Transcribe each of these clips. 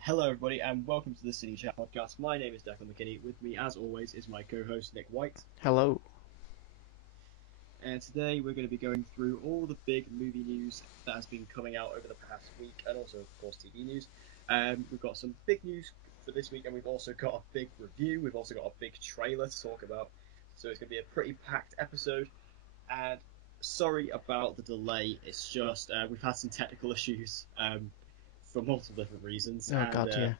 Hello, everybody, and welcome to the CineChat podcast. My name is Declan McKinney. With me, as always, is my co-host Nick White. Hello. And today we're going to be going through all the big movie news that has been coming out over the past week, and also, of course, TV news. We've got some big news for this week, and we've also got a big review. We've also got a big trailer to talk about. So it's going to be a pretty packed episode. And sorry about the delay. It's just we've had some technical issues. For multiple different reasons. Oh, God, yeah.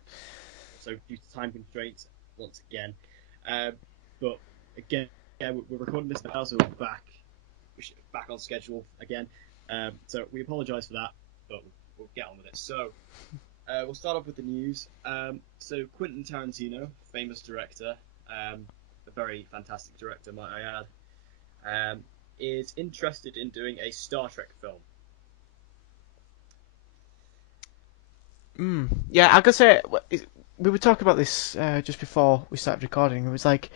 So due to time constraints, once again. But again, we're recording this now, so we're back on schedule again. So we apologise for that, but we'll get on with it. So we'll start off with the news. So Quentin Tarantino, famous director, a very fantastic director, might I add, is interested in doing a Star Trek film. Yeah, I gotta say, we were talking about this just before we started recording. It was like,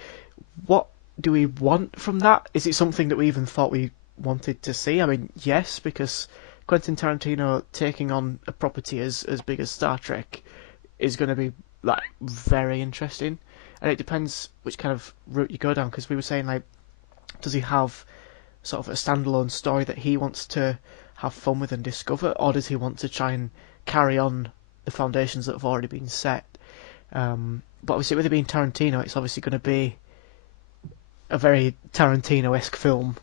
what do we want from that? Is it something that we even thought we wanted to see? I mean, yes, because Quentin Tarantino taking on a property as big as Star Trek is going to be like very interesting, and it depends which kind of route you go down. Because we were saying, like, does he have sort of a standalone story that he wants to have fun with and discover, or does he want to try and carry on the foundations that have already been set? But obviously, with it being Tarantino, it's obviously going to be a very Tarantino-esque film.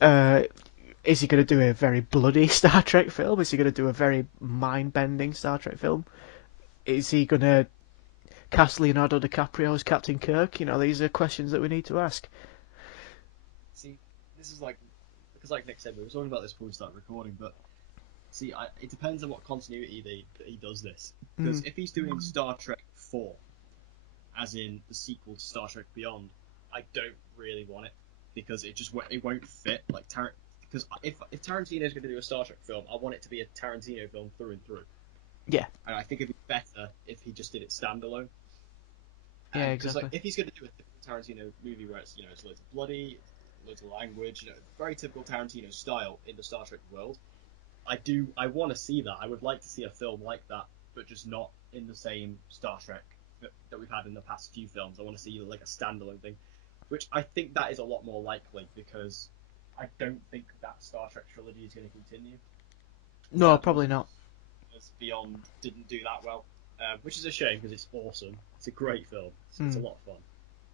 Is he going to do a very bloody Star Trek film? Is he going to do a very mind-bending Star Trek film? Is he going to cast Leonardo DiCaprio as Captain Kirk? You know, these are questions that we need to ask. See, this is because like Nick said, we were talking about this before we started recording, but see, it depends on what continuity he does this. Because if he's doing Star Trek 4, as in the sequel to Star Trek Beyond, I don't really want it, because it won't fit. Because if Tarantino's going to do a Star Trek film, I want it to be a Tarantino film through and through. Yeah. And I think it'd be better if he just did it standalone. Yeah, exactly. Because if he's going to do a typical Tarantino movie where it's loads of bloody, loads of language, very typical Tarantino style in the Star Trek world, I want to see that. I would like to see a film like that, but just not in the same Star Trek that we've had in the past few films. I want to see like a standalone thing, which I think that is a lot more likely, because I don't think that Star Trek trilogy is going to continue. No, probably not. As Beyond didn't do that well, which is a shame, because it's awesome. It's a great film. It's a lot of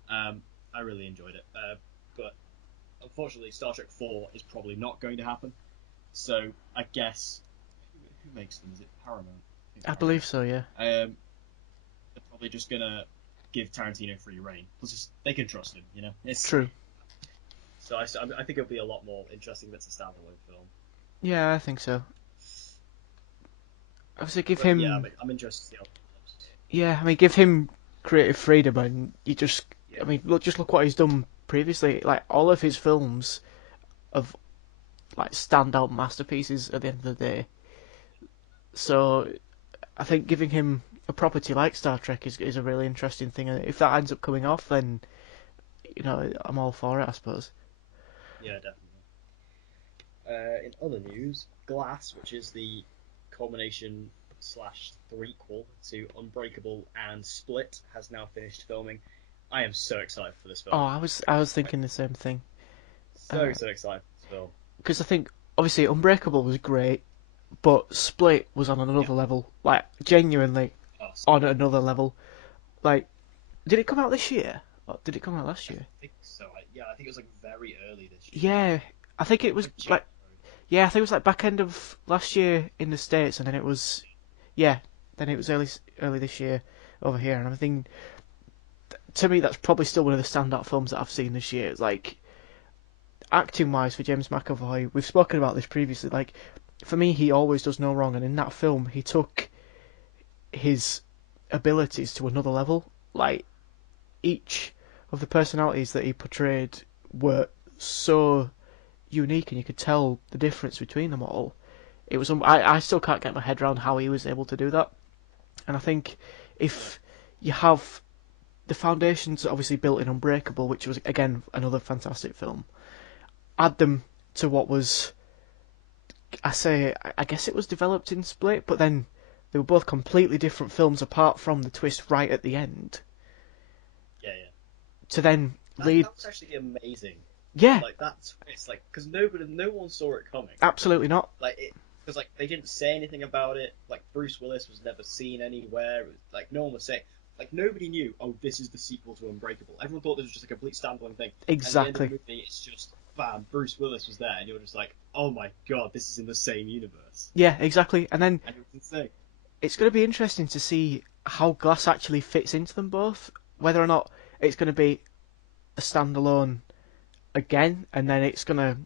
fun. I really enjoyed it. But unfortunately, Star Trek 4 is probably not going to happen. So I guess who makes them? Is it Paramount? I believe so, yeah. They're probably just gonna give Tarantino free reign. They can trust him, you know. It's true. So I think it'll be a lot more interesting if it's a standalone film. Yeah, I think so. Obviously, give him. Yeah, I'm interested to see how it goes. Yeah, I mean, give him creative freedom, and you just. Yeah. I mean, look what he's done previously. Like, all of his films have like standout masterpieces at the end of the day. So I think giving him a property like Star Trek is a really interesting thing, and if that ends up coming off, then I'm all for it, I suppose. Yeah, definitely. In other news, Glass, which is the culmination / threequel to Unbreakable and Split, has now finished filming. I am so excited for this film. Oh, I was thinking the same thing. So excited for this film. Because I think, obviously, Unbreakable was great, but Split was on another level. Like, genuinely on another level. Like, did it come out this year? Or did it come out last year? I think so. I think it was like very early this year. Yeah, I think it was like... Yeah, I think it was like back end of last year in the States, and then it was... Yeah, then it was early this year over here. And I think, to me, that's probably still one of the standout films that I've seen this year. It's like, acting-wise for James McAvoy, we've spoken about this previously, like, for me, he always does no wrong, and in that film, he took his abilities to another level. Like, each of the personalities that he portrayed were so unique, and you could tell the difference between them all. It was I still can't get my head around how he was able to do that. And I think if you have the foundations obviously built in Unbreakable, which was again another fantastic film, add them to what was, I guess it was developed in Split, but then they were both completely different films apart from the twist right at the end. Yeah. To then lead. That was actually amazing. Yeah, Like that twist, like because no one saw it coming. absolutely not. Like it, because like they didn't say anything about it. Like Bruce Willis was never seen anywhere. It was, like no one was saying. Like nobody knew. Oh, this is the sequel to Unbreakable. Everyone thought this was just a complete standalone thing. Exactly. And at the end of the movie, it's just bam, Bruce Willis was there, and you're just like, oh my god, this is in the same universe. Yeah, exactly. And then And it was insane. it's going to be interesting to see how Glass actually fits into them both. Whether or not it's going to be a standalone again, and then it's going to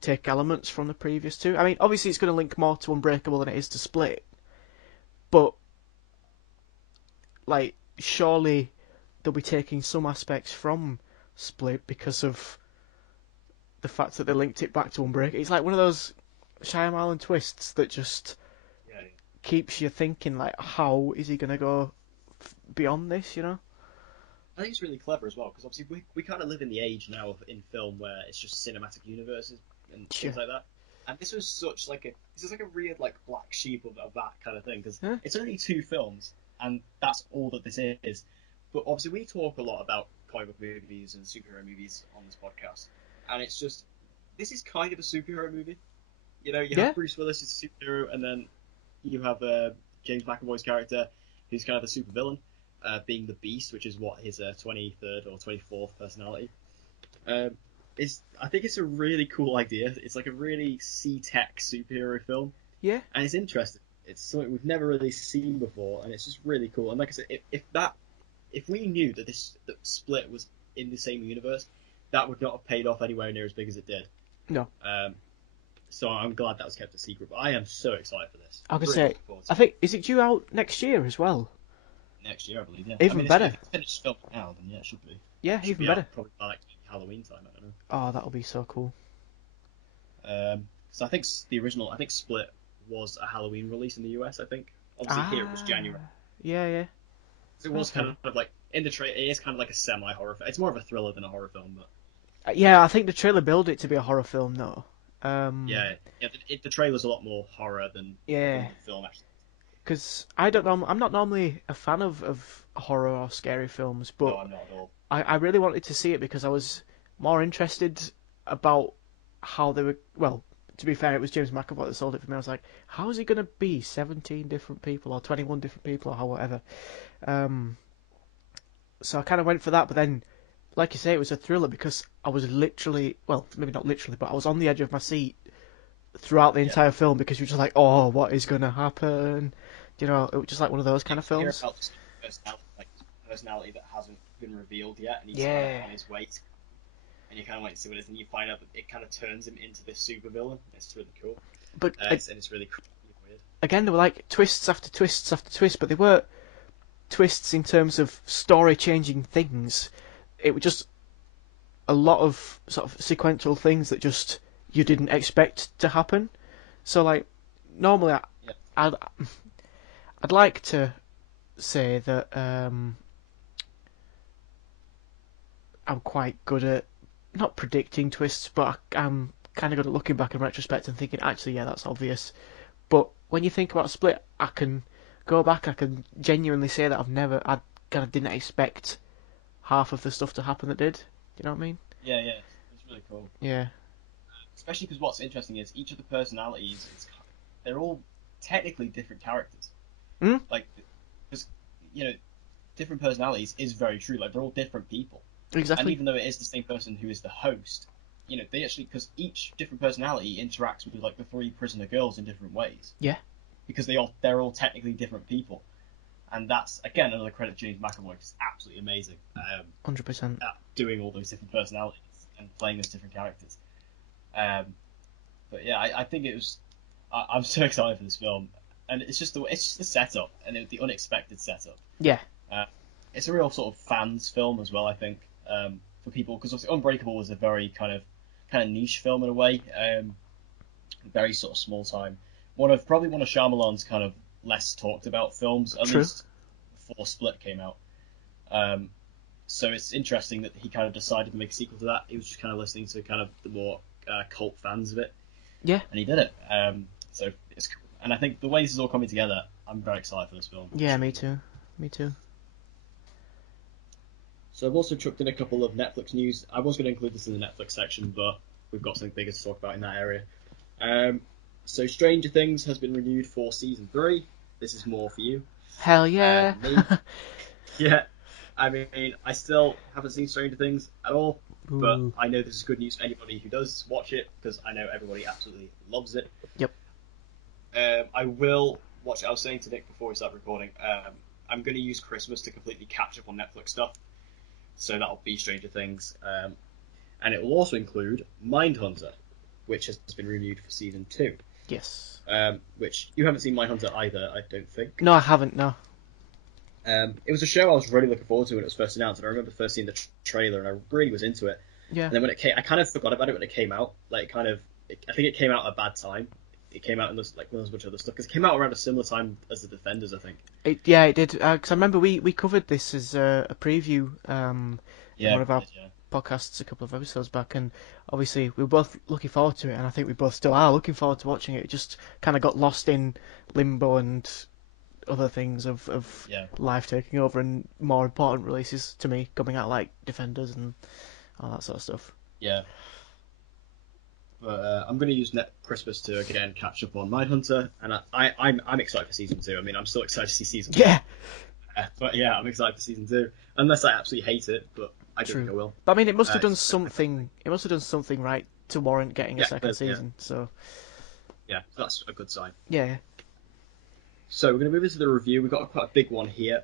take elements from the previous two. I mean, obviously it's going to link more to Unbreakable than it is to Split, but like surely they'll be taking some aspects from Split because of the fact that they linked it back to Unbreakable. It's like one of those Shyamalan twists that just Yeah. keeps you thinking, like, how is he going to go beyond this, you know? I think it's really clever as well because obviously we kind of live in the age now in film where it's just cinematic universes and things like that. And this was such like a weird like black sheep of that kind of thing because it's only 2 films and that's all that this is. But obviously we talk a lot about comic book movies and superhero movies on this podcast, and it's just this is kind of a superhero movie. You know, you have Bruce Willis as a superhero, and then you have James McAvoy's character who's kind of a supervillain. Being the Beast, which is what his 23rd or 24th personality. I think it's a really cool idea. It's like a really C-Tech superhero film. Yeah. And it's interesting. It's something we've never really seen before, and it's just really cool. And like I said, if we knew that that Split was in the same universe, that would not have paid off anywhere near as big as it did. No. So I'm glad that was kept a secret. But I am so excited for this. I was gonna say, I think is it due out next year as well? Next year, I believe. Yeah. Even better. If it's finished filming now, then yeah, it should be. Yeah, it should even be better. Probably by like Halloween time. I don't know. Oh, that'll be so cool. So I think Split was a Halloween release in the US. I think obviously here it was January. Yeah. So it was kind of like in the trailer. It is kind of like a semi-horror film. It's more of a thriller than a horror film, but yeah, I think the trailer built it to be a horror film, though. Yeah. The trailer's a lot more horror than the film actually. Because I'm not normally a fan of horror or scary films, but No, I'm not at all. I really wanted to see it because I was more interested about how they were. Well, to be fair, it was James McAvoy that sold it for me. I was like, how is it going to be 17 different people or 21 different people or whatever? So I kind of went for that, but then, like you say, it was a thriller because I was literally, well, maybe not literally, but I was on the edge of my seat throughout the entire film because you're just like, oh, what is going to happen? You know, it was just like one of those kind of films. Hear about personality that hasn't been revealed yet, and he's kind of on his way, and you kind of wait to see what it is, and you find out that it kind of turns him into this supervillain. It's really cool, but and it's really weird. Again, there were like twists after twists after twists, but they weren't twists in terms of story-changing things. It was just a lot of sort of sequential things that just you didn't expect to happen. So, like, normally I'd like to say that I'm quite good at not predicting twists, but I'm kind of good at looking back in retrospect and thinking, actually, yeah, that's obvious. But when you think about Split, I can go back, I can genuinely say that I kind of didn't expect half of the stuff to happen that did. Do you know what I mean? Yeah, it's really cool. Yeah. Especially because what's interesting is each of the personalities, they're all technically different characters. Like, because, you know, different personalities is very true. Like, they're all different people. Exactly. And even though it is the same person who is the host, you know, they actually, because each different personality interacts with, like, the 3 prisoner girls in different ways. Yeah. Because they're all technically different people. And that's, again, another credit to James McAvoy, because absolutely amazing. 100%. At doing all those different personalities and playing those different characters. But yeah, I think it was. I'm so excited for this film, and it's just the setup and the unexpected setup. Yeah. It's a real sort of fans film as well, I think, for people, because obviously Unbreakable was a very kind of niche film in a way, very sort of small time. Probably one of Shyamalan's kind of less talked about films, at least before Split came out. So it's interesting that he kind of decided to make a sequel to that. He was just kind of listening to kind of the more cult fans of it. Yeah. And he did it. So it's cool. And I think the way this is all coming together, I'm very excited for this film. Yeah, me too. Me too. So I've also chucked in a couple of Netflix news. I was going to include this in the Netflix section, but we've got something bigger to talk about in that area. So Stranger Things has been renewed for season 3. This is more for you. Hell yeah. Me. Yeah. I mean, I still haven't seen Stranger Things at all, but Ooh. I know this is good news for anybody who does watch it, because I know everybody absolutely loves it. Yep. I will watch it. I was saying to Nick before we start recording, I'm going to use Christmas to completely catch up on Netflix stuff. So that'll be Stranger Things. And it will also include Mindhunter, which has been renewed for season 2. Yes. Which you haven't seen Mindhunter either, I don't think. No, I haven't, no. It was a show I was really looking forward to when it was first announced, and I remember first seeing the trailer, and I really was into it. Yeah. And then when it came, I kind of forgot about it when it came out. I think it came out at a bad time. It came out in this, when there was a bunch of other stuff, because it came out around a similar time as The Defenders, I think. It did. Because I remember we covered this as a preview in one of our podcasts a couple of episodes back, and obviously we were both looking forward to it, and I think we both still are looking forward to watching it. It just kind of got lost in limbo and other things of life taking over, and more important releases to me coming out, like Defenders and all that sort of stuff. Yeah. But I'm going to use Christmas to again catch up on Mindhunter, and I'm excited for season 2. I mean, I'm still excited to see season 1. Yeah. But yeah, I'm excited for season 2, unless I absolutely hate it. But I don't think I will. But I mean, it must have done something. It must have done something right to warrant getting a second season. Yeah. So yeah, that's a good sign. Yeah. So we're going to move into the review. We've got quite a big one here.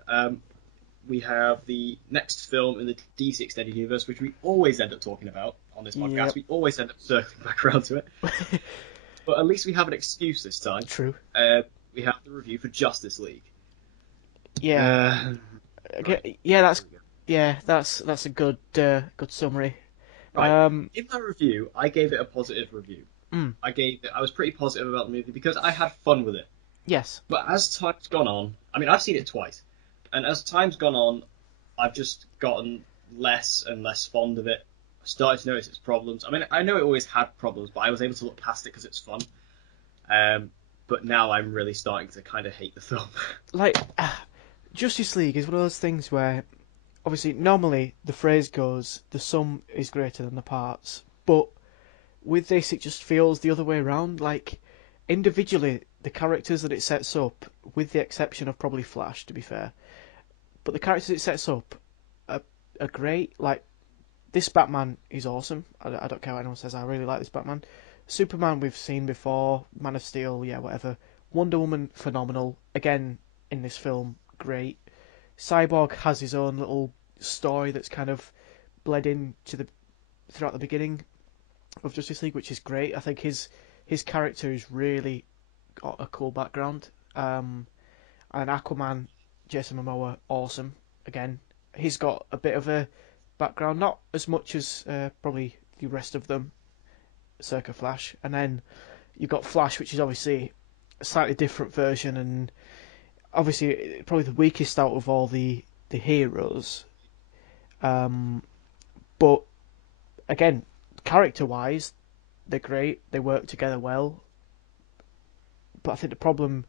We have the next film in the DC Extended Universe, which we always end up talking about on this podcast. Yep. We always end up circling back around to it. But at least we have an excuse this time. True. We have the review for Justice League. Yeah. That's a good summary. Right. In my review, I gave it a positive review. Mm. I was pretty positive about the movie because I had fun with it. Yes. But as time's gone on, I mean, I've seen it twice, and as time's gone on, I've just gotten less and less fond of it. I started to notice its problems. I mean, I know it always had problems, but I was able to look past it because it's fun. But now I'm really starting to kind of hate the film. Justice League is one of those things where, obviously, normally the phrase goes, the sum is greater than the parts, but with this it just feels the other way around. Like, individually, the characters that it sets up, with the exception of probably Flash, to be fair, but the characters it sets up are great. Like, this Batman is awesome. I don't care what anyone says, I really like this Batman. Superman we've seen before, Man of Steel, yeah, whatever. Wonder Woman, phenomenal. Again, in this film, great. Cyborg has his own little story that's kind of bled in throughout the beginning of Justice League, which is great. I think his character has really got a cool background. And Aquaman, Jason Momoa, awesome. Again, he's got a bit of a background, not as much as probably the rest of them, circa Flash. And then you've got Flash, which is obviously a slightly different version, and obviously probably the weakest out of all the heroes. But again, character-wise, they're great. They work together well. But I think the problem,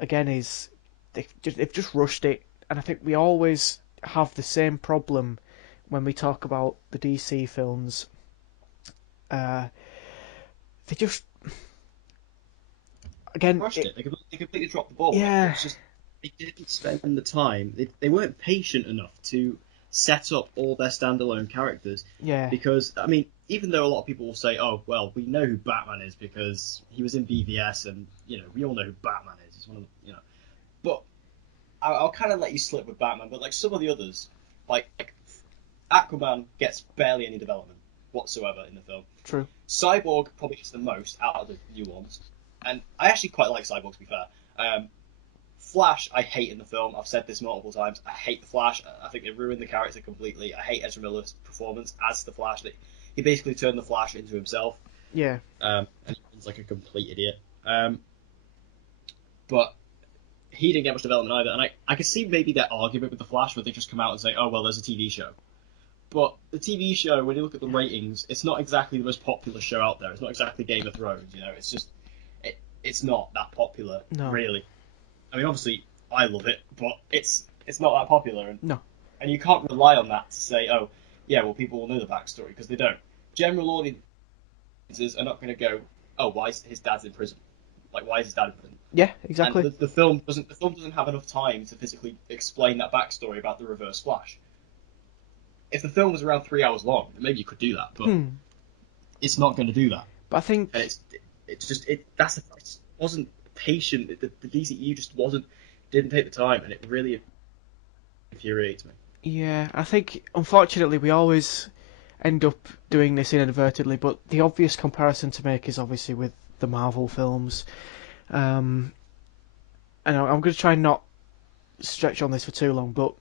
again, is they've just rushed it. And I think we always have the same problem when we talk about the DC films. They just... Again, Rushed it. They completely dropped the ball. Yeah. It's just, they didn't spend the time. They weren't patient enough to set up all their standalone characters. Yeah. Because, I mean, even though a lot of people will say, oh, well, we know who Batman is because he was in BVS and, we all know who Batman is. He's one of the, But I'll kind of let you slip with Batman, but, some of the others, Aquaman gets barely any development whatsoever in the film. True. Cyborg probably gets the most out of the new ones. And I actually quite like Cyborg, to be fair. Flash, I hate in the film. I've said this multiple times. I hate the Flash. I think they ruined the character completely. I hate Ezra Miller's performance as the Flash. He basically turned the Flash into himself. Yeah. And he's like a complete idiot. But he didn't get much development either. And I could see maybe their argument with the Flash where they just come out and say, oh, well, there's a TV show. But the TV show, when you look at the ratings, it's not exactly the most popular show out there. It's not exactly Game of Thrones, It's just... It's not that popular, really. I mean, obviously, I love it, but it's not that popular, No. and you can't rely on that to say, oh, yeah, well, people will know the backstory because they don't. General audiences are not going to go, oh, why is his dad's in prison? Like, why is his dad in prison? Yeah, And exactly. the film doesn't have enough time to physically explain that backstory about the Reverse Flash. If the film was around 3 hours long, then maybe you could do that, but it's not going to do that. But I And think, it wasn't patient. The DCEU just didn't take the time, and it really infuriates me. yeah, I think unfortunately we always end up doing this inadvertently. But the obvious comparison to make is obviously with the Marvel films. Um, and I'm going to try and not stretch on this for too long, but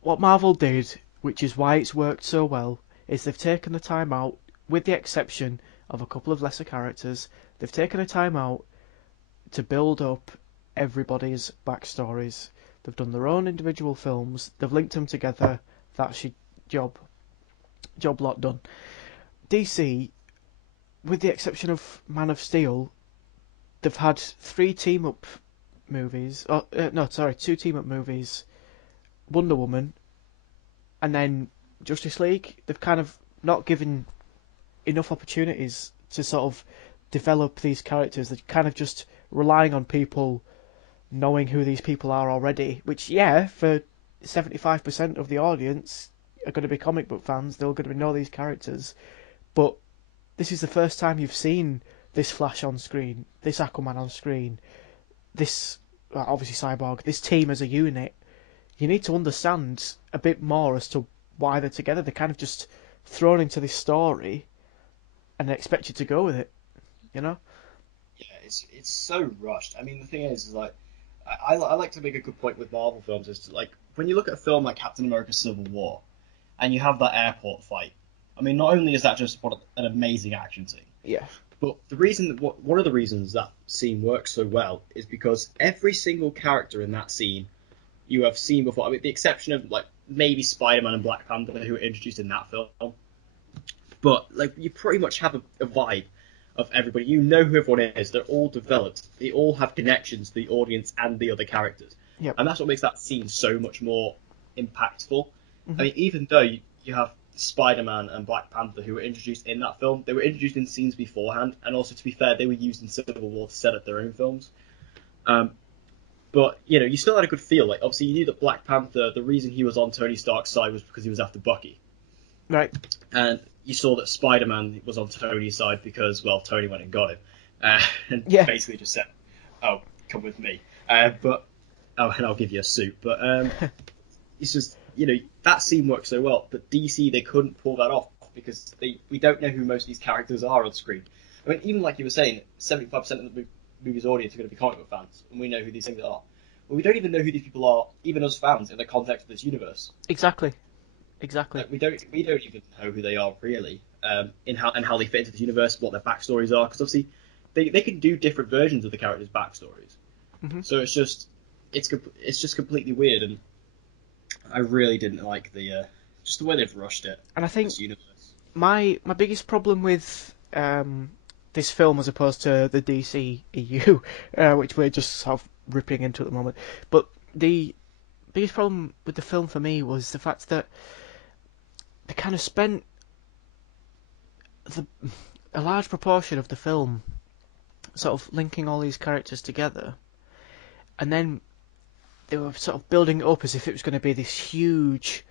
what Marvel did, which is why it's worked so well, is they've taken the time out, with the exception of a couple of lesser characters, they've taken the time out to build up everybody's backstories. They've done their own individual films, they've linked them together, that's your job. Job lot done. DC, with the exception of Man of Steel, they've had three team up movies. No, sorry, two team up movies. Wonder Woman, and then Justice League. They've kind of not given enough opportunities to sort of develop these characters. They're kind of just relying on people knowing who these people are already. Which, yeah, for 75% of the audience are going to be comic book fans. They're going to know these characters. But this is the first time you've seen this Flash on screen, this Aquaman on screen, this obviously Cyborg, this team as a unit. You need to understand a bit more as to why they're together. They're kind of just thrown into this story and they expect you to go with it, you know? Yeah, it's so rushed. I mean, the thing is like, I like to make a good point with Marvel films is to, like, when you look at a film like Captain America: Civil War, and you have that airport fight. I mean, not only is that just an amazing action scene, Yeah. but one of the reasons that scene works so well is because every single character in that scene you have seen before. I mean, the exception of like maybe Spider-Man and Black Panther who were introduced in that film, but like you pretty much have a vibe of everybody. You know who everyone is. They're all developed. They all have connections to the audience and the other characters, Yep. and that's what makes that scene so much more impactful. I Mm-hmm. mean, even though you have Spider-Man and Black Panther who were introduced in that film, they were introduced in scenes beforehand, and also to be fair, they were used in Civil War to set up their own films. Um, but you still had a good feel. Like obviously, you knew that Black Panther, the reason he was on Tony Stark's side was because he was after Bucky, Right. and you saw that Spider-Man was on Tony's side because, well, Tony went and got him, and Yeah. basically just said, "Oh, come with me." But and I'll give you a suit. But it's just that scene works so well. But DC they couldn't pull that off because we don't know who most of these characters are on screen. I mean, even like you were saying, 75% of the movie's audience are going to be comic book fans, and we know who these things are. But we don't even know who these people are, even as fans, in the context of this universe. Exactly. Exactly. Like, we don't even know who they are really, in how they fit into this universe, what their backstories are, because obviously they can do different versions of the characters' backstories. Mm-hmm. So it's just completely weird, and I really didn't like just the way they've rushed it. And I think This universe. my biggest problem with this film as opposed to the DCEU, which we're just sort of ripping into at the moment, but the biggest problem with the film for me was the fact that they kind of spent a large proportion of the film sort of linking all these characters together, and then they were sort of building it up as if it was going to be this huge,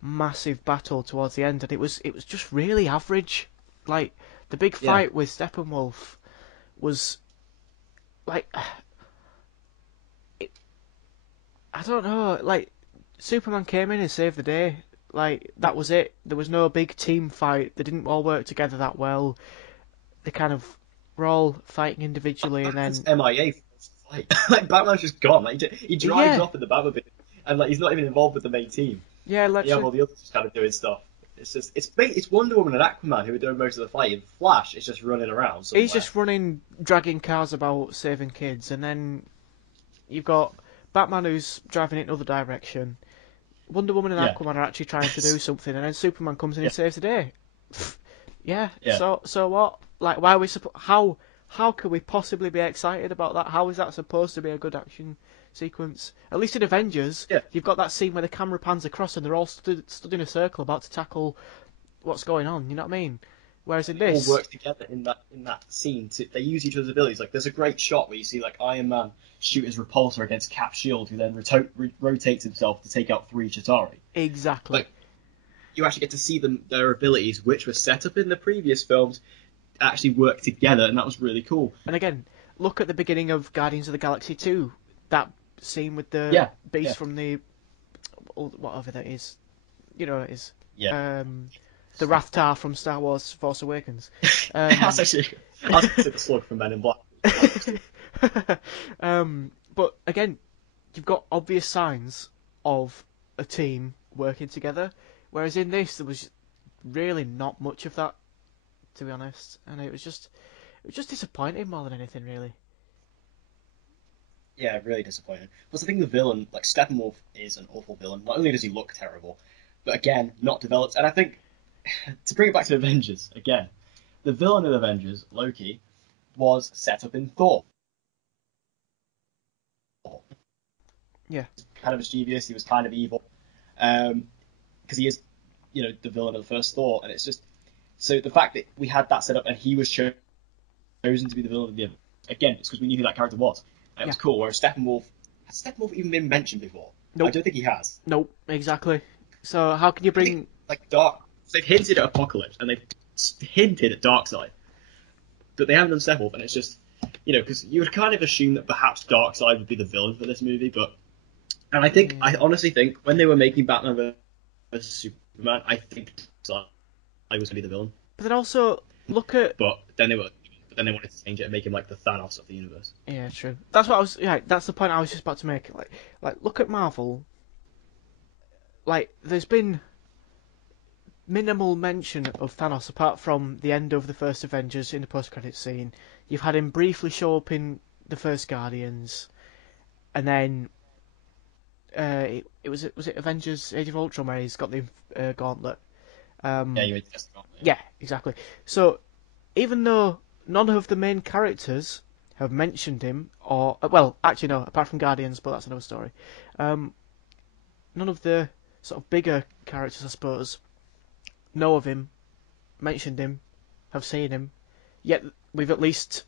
massive battle towards the end, and it was just really average. Like the big Yeah. fight with Steppenwolf was like I don't know, like Superman came in and saved the day. Like that was it. There was no big team fight. They didn't all work together that well. They kind of were all fighting individually, and Batman's then MIA for this fight. Like Batman's just gone. Like he drives yeah, off in the Batmobile, and like he's not even involved with the main team. yeah, You have literally, all the others just kind of doing stuff. It's Wonder Woman and Aquaman who are doing most of the fighting. Flash is just running around he's somewhere. just running, dragging cars about, saving kids, and then you've got Batman who's driving it in another direction. Wonder Woman and Yeah, Aquaman are actually trying to do something, and then Superman comes in yeah, and saves the day. Yeah. yeah. So what? Like, why are we how can we possibly be excited about that? How is that supposed to be a good action sequence. At least in Avengers, Yeah. you've got that scene where the camera pans across and they're all stood in a circle about to tackle what's going on. You know what I mean? Whereas in They all this, work together in that scene. They use each other's abilities. Like there's a great shot where you see like Iron Man shoot his repulsor against Cap's shield, who then rotates himself to take out 3 Chitauri. exactly. Like you actually get to see their abilities, which were set up in the previous films, actually work together, and that was really cool. And again, look at the beginning of Guardians of the Galaxy 2. That scene with the beast from the whatever that is. You know what it is. Yeah. The Rathtar from Star Wars Force Awakens. That's actually I was the slug from Men in Black. But again, you've got obvious signs of a team working together, whereas in this there was really not much of that, to be honest, and it was just disappointing more than anything, really. Yeah, really disappointing. Plus, I think the villain, like Steppenwolf, is an awful villain. Not only does he look terrible, but again, not developed. And I think to bring it back to Avengers again, the villain of Avengers, Loki, was set up in Thor. Yeah. Kind of mischievous. He was kind of evil, because he is, the villain of the first Thor, and it's just so the fact that we had that set up and he was chosen to be the villain of the again, it's because we knew who that character was. And it was cool. Whereas Steppenwolf, has Steppenwolf even been mentioned before? Nope. I don't think he has. Nope, exactly. So how can you bring They've hinted at Apocalypse and they've hinted at Darkseid, but they haven't done Steppenwolf, and it's just because you would kind of assume that perhaps Darkseid would be the villain for this movie, I honestly think when they were making Batman vs Superman, I think Darkseid was going to be the villain. But then also look at. But then they wanted to change it and make him like the Thanos of the universe. Yeah, true. That's what I was. Yeah, that's the point I was just about to make. Like look at Marvel. Like, there's been minimal mention of Thanos apart from the end of the first Avengers in the post-credits scene. You've had him briefly show up in the first Guardians, and then it was Avengers: Age of Ultron where he's got the gauntlet. Yeah, exactly. So even though none of the main characters have mentioned him, or well, actually no, apart from Guardians, but that's another story. None of the sort of bigger characters, I suppose, know of him, mentioned him, have seen him, yet we've at least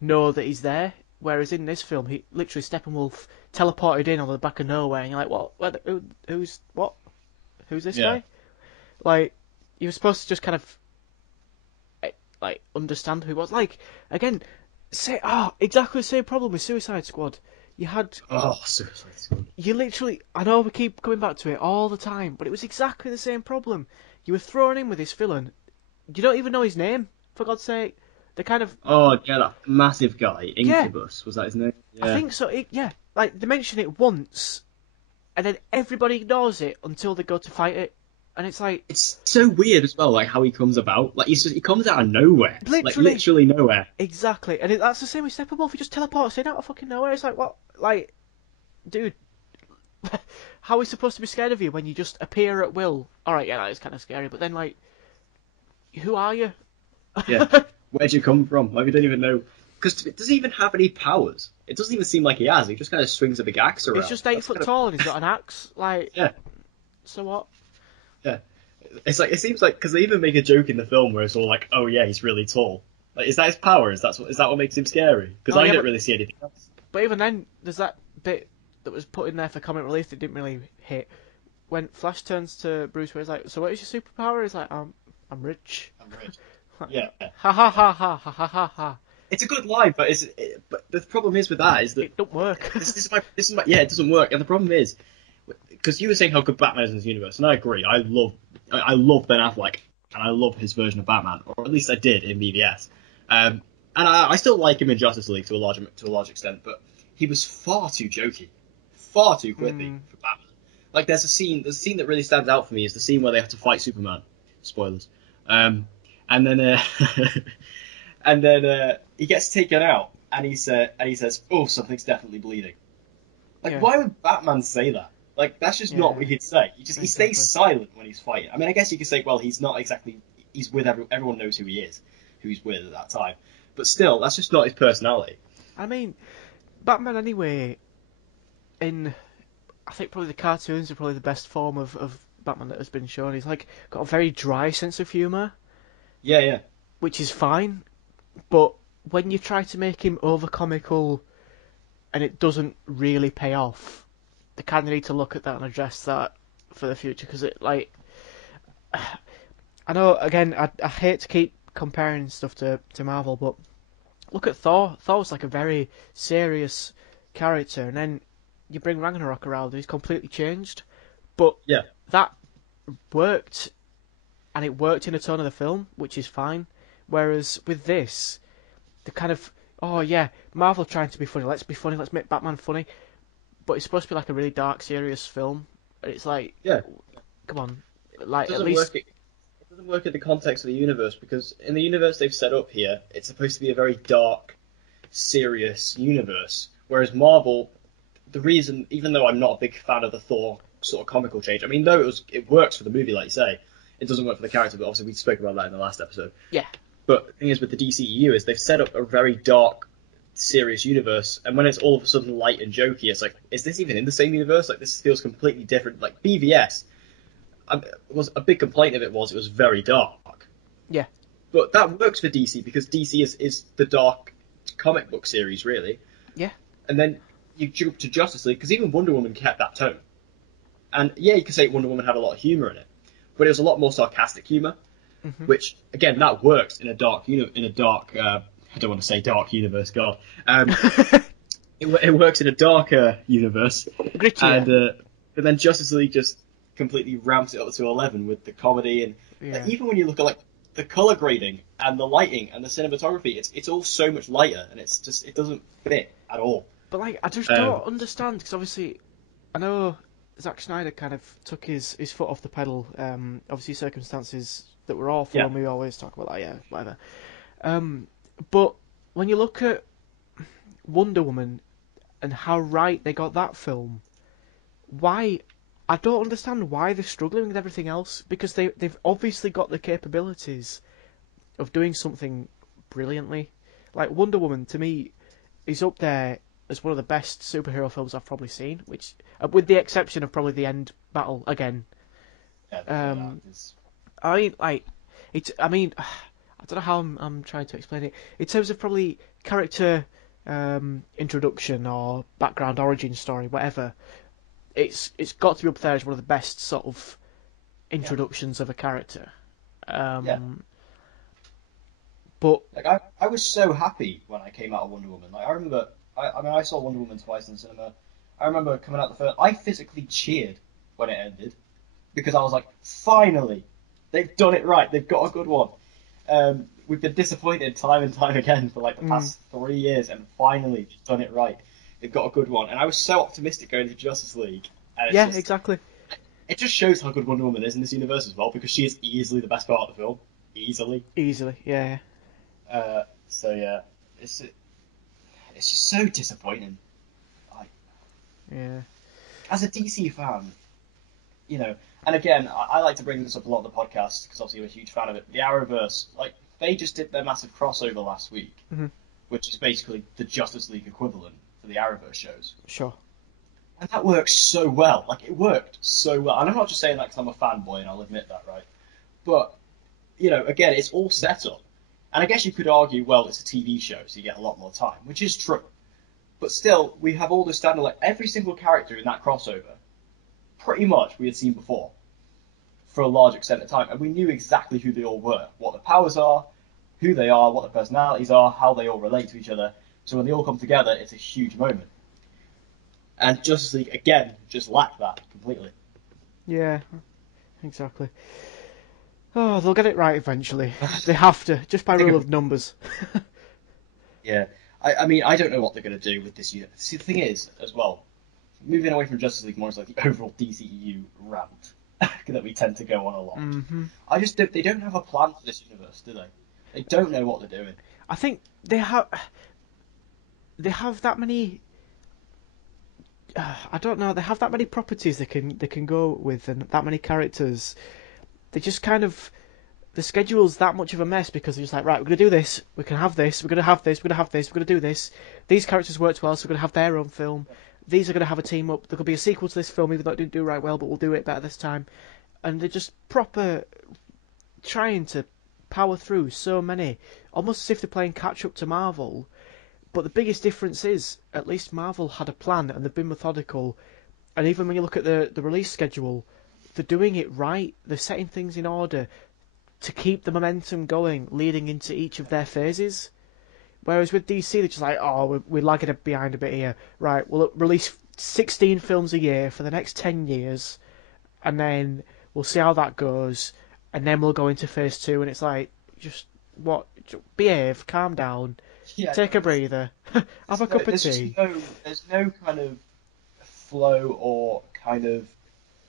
know that he's there. Whereas in this film, he literally Steppenwolf teleported in on the back of nowhere, and you're like, what? Who's what? Who's this guy? Like, you were supposed to just kind of like understand who he was. Like, again, exactly the same problem with Suicide Squad. You had Suicide Squad. You literally, I know we keep coming back to it all the time, but it was exactly the same problem. You were thrown in with this villain. You don't even know his name, for God's sake. They kind of... Oh, yeah, that massive guy, Incubus, was that his name? Yeah. I think so, Like, they mention it once, and then everybody ignores it until they go to fight it. And it's like... It's so weird as well, like, how he comes about. Like, he comes out of nowhere. Literally nowhere. Exactly. And that's the same with Steppenwolf. He just teleports in out of fucking nowhere. It's like, what? Like, dude... How are we supposed to be scared of you when you just appear at will? Alright, yeah, that is kind of scary, but then, like, who are you? Yeah, where'd you come from? Like, we don't even know. Because does he even have any powers? It doesn't even seem like he has. He just kind of swings a big axe around. He's just 8 foot tall and he's got an axe. Like, yeah. So what? Yeah. It's like, it seems like, because they even make a joke in the film where it's all like, oh yeah, he's really tall. Like, is that his power? Is that what makes him scary? Because I don't really see anything else. But even then, there's that bit that was put in there for comic relief that didn't really hit. When Flash turns to Bruce Wayne, he's like, so what is your superpower? He's like, I'm rich. I'm rich. Yeah. Ha ha ha ha ha ha ha ha. It's a good line, but the problem is with that is that it don't work. this is my it doesn't work, and the problem is because you were saying how good Batman is in this universe, and I agree. I love Ben Affleck, and I love his version of Batman, or at least I did in BVS. And I still like him in Justice League to a large extent, but he was far too jokey, far too quippy for Batman. Like there's a scene that really stands out for me is the scene where they have to fight Superman. Spoilers. And then he gets taken out, and he says, "Oh, something's definitely bleeding." Like, why would Batman say that? Like, that's just not what he'd say. He stays silent when he's fighting. I mean, I guess you could say, well, he's not exactly. He's with everyone knows who he is, who he's with at that time. But still, that's just not his personality. I mean, Batman anyway. I think probably the cartoons are probably the best form of Batman that has been shown. He's like got a very dry sense of humour, Yeah, yeah. which is fine. But when you try to make him over comical and it doesn't really pay off, they kind of need to look at that and address that for the future. Because it like, I know again, I hate to keep comparing stuff to Marvel, but look at Thor. Thor's like a very serious character, and then you bring Ragnarok around, and he's completely changed. But Yeah. that worked, and it worked in the tone of the film, which is fine. Whereas with this, the kind of, oh yeah, Marvel trying to be funny. Let's be funny. Let's make Batman funny. But it's supposed to be like a really dark, serious film. And it's like, Yeah. come on, It like at doesn't least, work. It doesn't work in the context of the universe because in the universe they've set up here, it's supposed to be a very dark, serious universe. Whereas Marvel, the reason, even though I'm not a big fan of the Thor sort of comical change, I mean, though it works for the movie, like you say, it doesn't work for the character. But obviously we spoke about that in the last episode. yeah, But the thing is with the DCEU is they've set up a very dark, serious universe, and when it's all of a sudden light and jokey, it's like, is this even in the same universe? Like this feels completely different. Like BVS, was a big complaint of it was very dark. yeah, But that works for DC because DC is the dark comic book series, really. yeah, And then you jump to Justice League because even Wonder Woman kept that tone. And yeah, you could say Wonder Woman had a lot of humor in it, but it was a lot more sarcastic humor, which again that works in a dark I don't want to say dark universe, God. It works in a darker universe, grittier. and but then Justice League just completely ramps it up to 11 with the comedy and Yeah. even when you look at like the color grading and the lighting and the cinematography, it's all so much lighter and it's just it doesn't fit at all. But like, I just don't understand because obviously, I know Zack Snyder kind of took his foot off the pedal. Obviously, circumstances that were awful, Yeah. and we always talk about that. Yeah, whatever. But when you look at Wonder Woman and how right they got that film, why? I don't understand why they're struggling with everything else because they've obviously got the capabilities of doing something brilliantly. Like Wonder Woman, to me, is up there as one of the best superhero films I've probably seen, which, with the exception of probably the end battle again. I mean, like, it's. I mean, I don't know how I'm trying to explain it. In terms of probably character introduction or background origin story, whatever, it's got to be up there as one of the best sort of introductions of a character. Yeah. But Like I was so happy when I came out of Wonder Woman. Like I remember, I mean, I saw Wonder Woman twice in the cinema. I remember coming out the first. I physically cheered when it ended because I was like, finally, they've done it right. They've got a good one. We've been disappointed time and time again for like the past 3 years, and finally they've done it right. They've got a good one, and I was so optimistic going to Justice League. And it's yeah, just, exactly. It just shows how good Wonder Woman is in this universe as well because she is easily the best part of the film, easily. Easily, yeah. So yeah, it's just so disappointing. Like, Yeah. as a DC fan, and again, I like to bring this up a lot on the podcast because obviously I'm a huge fan of it. The Arrowverse, like they just did their massive crossover last week, which is basically the Justice League equivalent for the Arrowverse shows. Sure. And that works so well. Like it worked so well. And I'm not just saying that because I'm a fanboy, and I'll admit that, right? But again, it's all set up. And I guess you could argue, well, it's a TV show, so you get a lot more time, which is true. But still, we have all this standard, like every single character in that crossover, pretty much we had seen before, for a large extent of time, and we knew exactly who they all were, what their powers are, who they are, what their personalities are, how they all relate to each other. So when they all come together, it's a huge moment. And Justice League, again, just lacked that completely. Yeah, exactly. Oh, they'll get it right eventually. They have to, just by rule of numbers. Yeah. I mean, I don't know what they're going to do with this year. See, the thing is, as well, moving away from Justice League more is like the overall DCEU rant that we tend to go on a lot. I just don't, they don't have a plan for this universe, do they? They don't know what they're doing. I think they have that many. I don't know. They have that many properties they can go with, and that many characters. They just kind of the schedule's that much of a mess because they're just like, right, we're gonna do this, we can have this, we're gonna have this, we're gonna have this, we're gonna do this. These characters worked well, so we're gonna have their own film. these are going to have a team up. There could be a sequel to this film, even though it didn't do right well, but we'll do it better this time. And they're just proper trying to power through so many, almost as if they're playing catch up to Marvel. But the biggest difference is, at least Marvel had a plan and they've been methodical. And even when you look at the release schedule, they're doing it right. They're setting things in order to keep the momentum going, leading into each of their phases. Whereas with DC, they're just like, oh, we're lagging behind a bit here. Right, we'll release 16 films a year for the next 10 years, and then we'll see how that goes, and then we'll go into phase 2, and it's like, just, what, behave, calm down, Yeah, take a breather, have a cup of tea. There's no kind of flow or kind of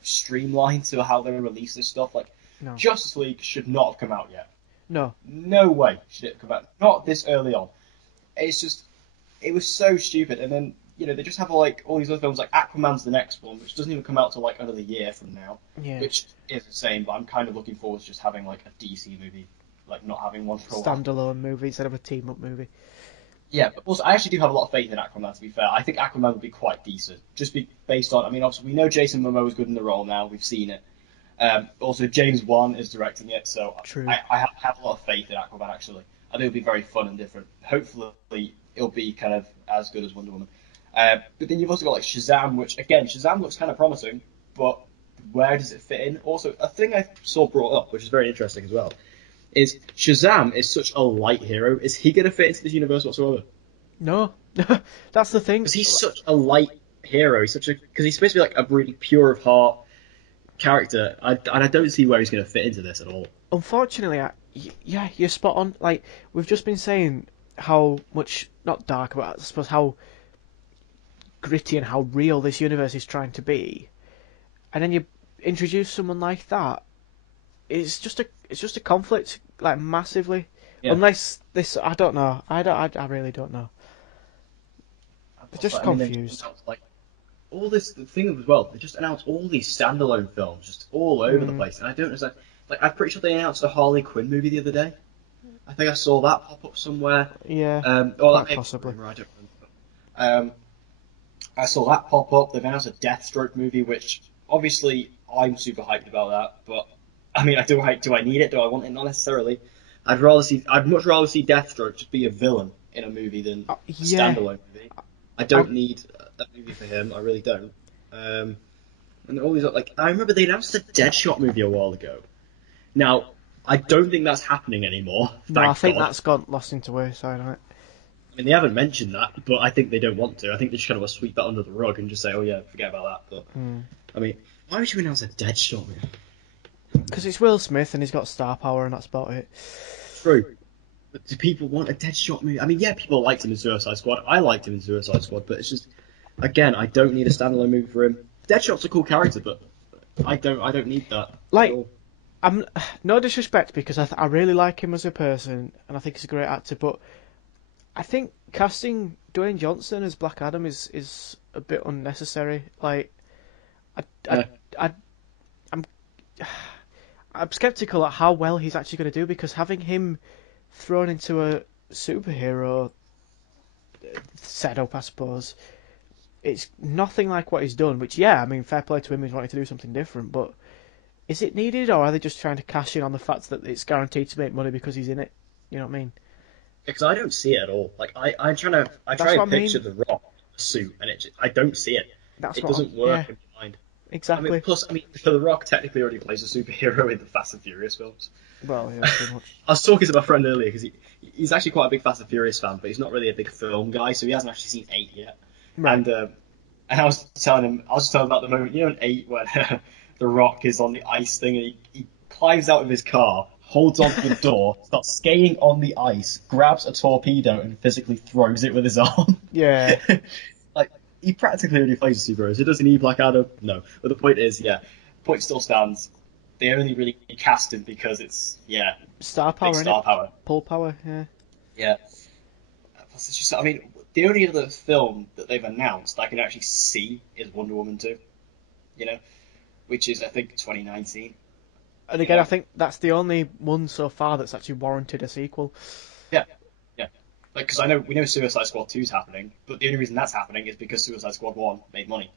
streamline to how they release this stuff. Like, No. Justice League should not have come out yet. No. No way should it have come out. Not this early on. It's just, it was so stupid. And then, they just have like all these other films, like Aquaman's the next one, which doesn't even come out till like another year from now. Yeah. Which is insane, but I'm kind of looking forward to just having like a DC movie, like not having one for a while. Standalone movie instead of a team-up movie. Yeah, but also I actually do have a lot of faith in Aquaman, to be fair. I think Aquaman would be quite decent. Based on, obviously we know Jason Momoa is good in the role now, we've seen it. Also, James Wan is directing it, so True. I have a lot of faith in Aquaman, actually. I think it'll be very fun and different. Hopefully, it'll be kind of as good as Wonder Woman. But then you've also got like Shazam, which, again, Shazam looks kind of promising, but where does it fit in? Also, a thing I saw brought up, which is very interesting as well, is Shazam is such a light hero. Is he going to fit into this universe whatsoever? No. That's the thing. Because he's such a light hero. Because he's supposed to be like a really pure of heart character, and I don't see where he's going to fit into this at all. Unfortunately, yeah, you're spot on. Like, we've just been saying how much, not dark, but I suppose how gritty and how real this universe is trying to be, and then you introduce someone like that. It's just a conflict, like, massively. Yeah. Unless this, I don't know. I really don't know. They're just confused. All this, the thing as well, they just announced all these standalone films just all over the place, and I don't understand. Like, I'm pretty sure they announced a Harley Quinn movie the other day. I think I saw that pop up somewhere. Yeah, quite possibly. I don't remember. I saw that pop up. They've announced a Deathstroke movie, which obviously I'm super hyped about that. But do I need it? Do I want it? Not necessarily. I'd much rather see Deathstroke just be a villain in a movie than a standalone movie. I don't need a movie for him. I really don't. And all these, like, I remember they announced a Deadshot movie a while ago. Now, I don't think that's happening anymore. No, I think that's gone lost into wayside, hasn't it? They haven't mentioned that, but I think they don't want to. I think they just kind of sweep that under the rug and just say, oh yeah, forget about that. But, why would you announce a Deadshot movie? Because it's Will Smith and he's got star power and that's about it. True. But do people want a Deadshot movie? Yeah, people liked him in Suicide Squad. I liked him in Suicide Squad, but it's just, again, I don't need a standalone movie for him. Deadshot's a cool character, but I don't need that. Like, I'm no disrespect because I really like him as a person and I think he's a great actor, but I think casting Dwayne Johnson as Black Adam is a bit unnecessary. Like, I'm skeptical at how well he's actually going to do, because having him thrown into a superhero setup, I suppose, it's nothing like what he's done. Which, yeah, fair play to him, he's wanting to do something different, but is it needed, or are they just trying to cash in on the fact that it's guaranteed to make money because he's in it? You know what I mean? Because I don't see it at all. Like, I try to picture the Rock suit, and I don't see it. It doesn't work in my mind. Exactly. Plus, the Rock technically already plays a superhero in the Fast and Furious films. Well, yeah, pretty much. I was talking to my friend earlier because he's actually quite a big Fast and Furious fan, but he's not really a big film guy, so he hasn't actually seen 8 yet. Right. And I was telling him about the moment, in 8 when the Rock is on the ice thing and he climbs out of his car, holds onto the door, starts skating on the ice, grabs a torpedo and physically throws it with his arm. Yeah. Like, he practically already plays a superhero. So does he need Black Adam? No. But the point is, point still stands. They only really cast him because it's, star power, star power. Pull power, yeah. Yeah. Plus, it's just, the only other film that they've announced I can actually see is Wonder Woman 2. Which is, I think, 2019. And again, I think that's the only one so far that's actually warranted a sequel. Yeah. because we know Suicide Squad 2 is happening, but the only reason that's happening is because Suicide Squad 1 made money.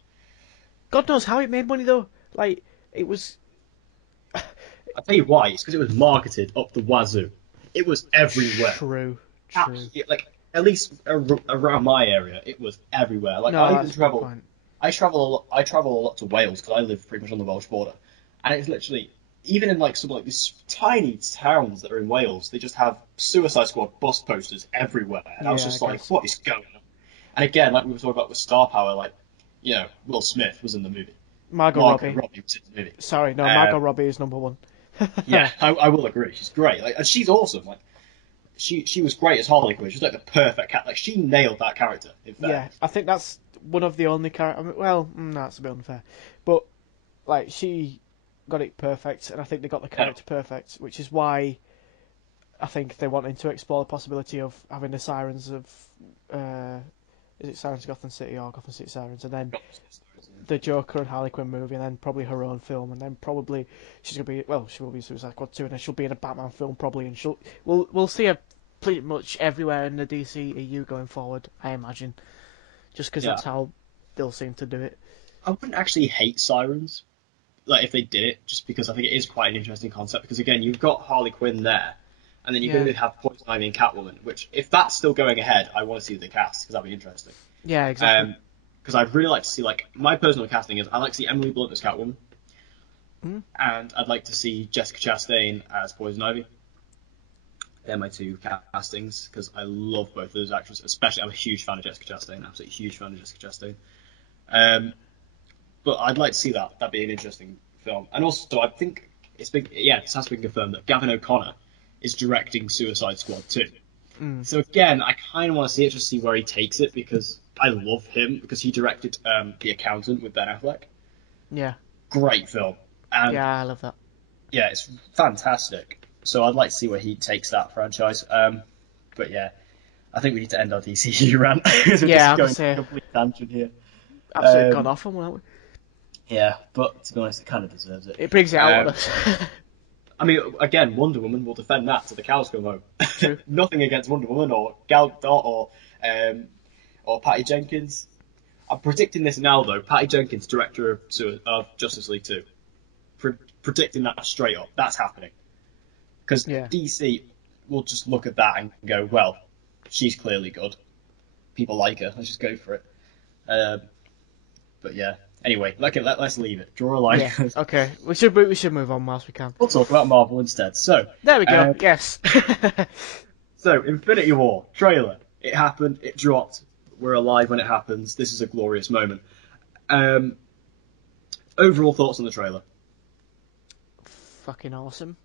God knows how it made money though. Like it was I'll tell you why. It's because it was marketed up the wazoo. It was everywhere. true. Absolutely, like at least around my area, it was everywhere. Like No, I even that's a good travel. point. I travel a lot. I travel a lot to Wales because I live pretty much on the Welsh border, and it's literally even in like some like these tiny towns that are in Wales, they just have Suicide Squad bus posters everywhere, and I was Yeah, just I like, guess. what is going on? And again, like we were talking about with star power, like Will Smith was in the movie, Margot Margot Robbie. Robbie was in the movie. Sorry, no, Uh, Margot Robbie is number one. yeah, I will agree. She's great, like, and she's awesome. Like she was great as Harley Quinn. She was like the perfect cat. Like she nailed that character. In Yeah, fairness. I think that's one of the only characters. I mean, well, no, that's a bit unfair, but like she got it perfect, and I think they got the Yeah. character perfect, which is why I think they wanted to explore the possibility of having the Sirens of, is it Sirens of Gotham City or Gotham City Sirens, and then the Joker and Harley Quinn movie, and then probably her own film, and then probably she's gonna be she will be in Suicide Squad 2, and then she'll be in a Batman film probably, and we'll see her pretty much everywhere in the DCEU going forward, I imagine, just because Yeah. that's how they'll seem to do it. I wouldn't actually hate Sirens, like if they did it, just because I think it is quite an interesting concept. Because again, you've got Harley Quinn there, and then you're Yeah. going to have Poison Ivy and Catwoman. Which, if that's still going ahead, I want to see the cast because that'd be interesting. Yeah, exactly. Because I'd really like to see, like, my personal casting is I like to see Emily Blunt as Catwoman, and I'd like to see Jessica Chastain as Poison Ivy. They're my two castings because I love both of those actresses. Especially, I'm a huge fan of Jessica Chastain. Absolutely huge fan of Jessica Chastain. But I'd like to see that. That'd be an interesting film. And also, I think it has been confirmed that Gavin O'Connor is directing Suicide Squad 2. So again, I kind of want to see it, just see where he takes it, because I love him, because he directed The Accountant with Ben Affleck. Yeah. Great film. And Yeah, I love that. yeah, it's fantastic. So I'd like to see where he takes that franchise. But yeah, I think we need to end our DCU rant. We're Yeah, I was just going gonna say, a complete tangent here. absolutely gone off on one, haven't we? Yeah, but to be honest, it kind of deserves it. It brings it out of us. I mean, again, Wonder Woman will defend that till the cows come home. True. Nothing against Wonder Woman or Gal Gadot or Patty Jenkins. I'm predicting this now, though. Patty Jenkins, director of Justice League 2. Predicting that straight up. That's happening. Because Yeah. DC will just look at that and go, well, she's clearly good. People like her. Let's just go for it. But yeah. Anyway, let's leave it. Draw a line. Yeah. Okay. We should move on whilst we can. We'll talk about Marvel instead. So There we go. Yes. So, Infinity War trailer. It happened. It dropped. We're alive when it happens. This is a glorious moment. Overall thoughts on the trailer? Fucking awesome.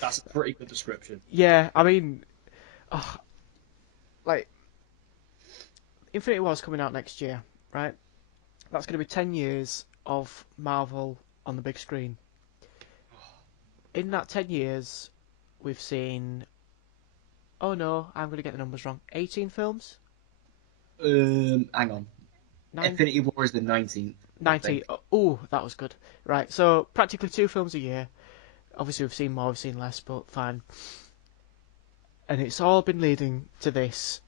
That's a pretty good description. Yeah, I mean, like, Infinity War's coming out next year, right? That's going to be 10 years of Marvel on the big screen. In that 10 years, we've seen... Oh no, I'm going to get the numbers wrong. 18 films? Hang on. Nine- Infinity War is the 19th. 19. Oh, that was good. Right, so practically 2 films a year. Obviously, we've seen more, we've seen less, but fine. And it's all been leading to this.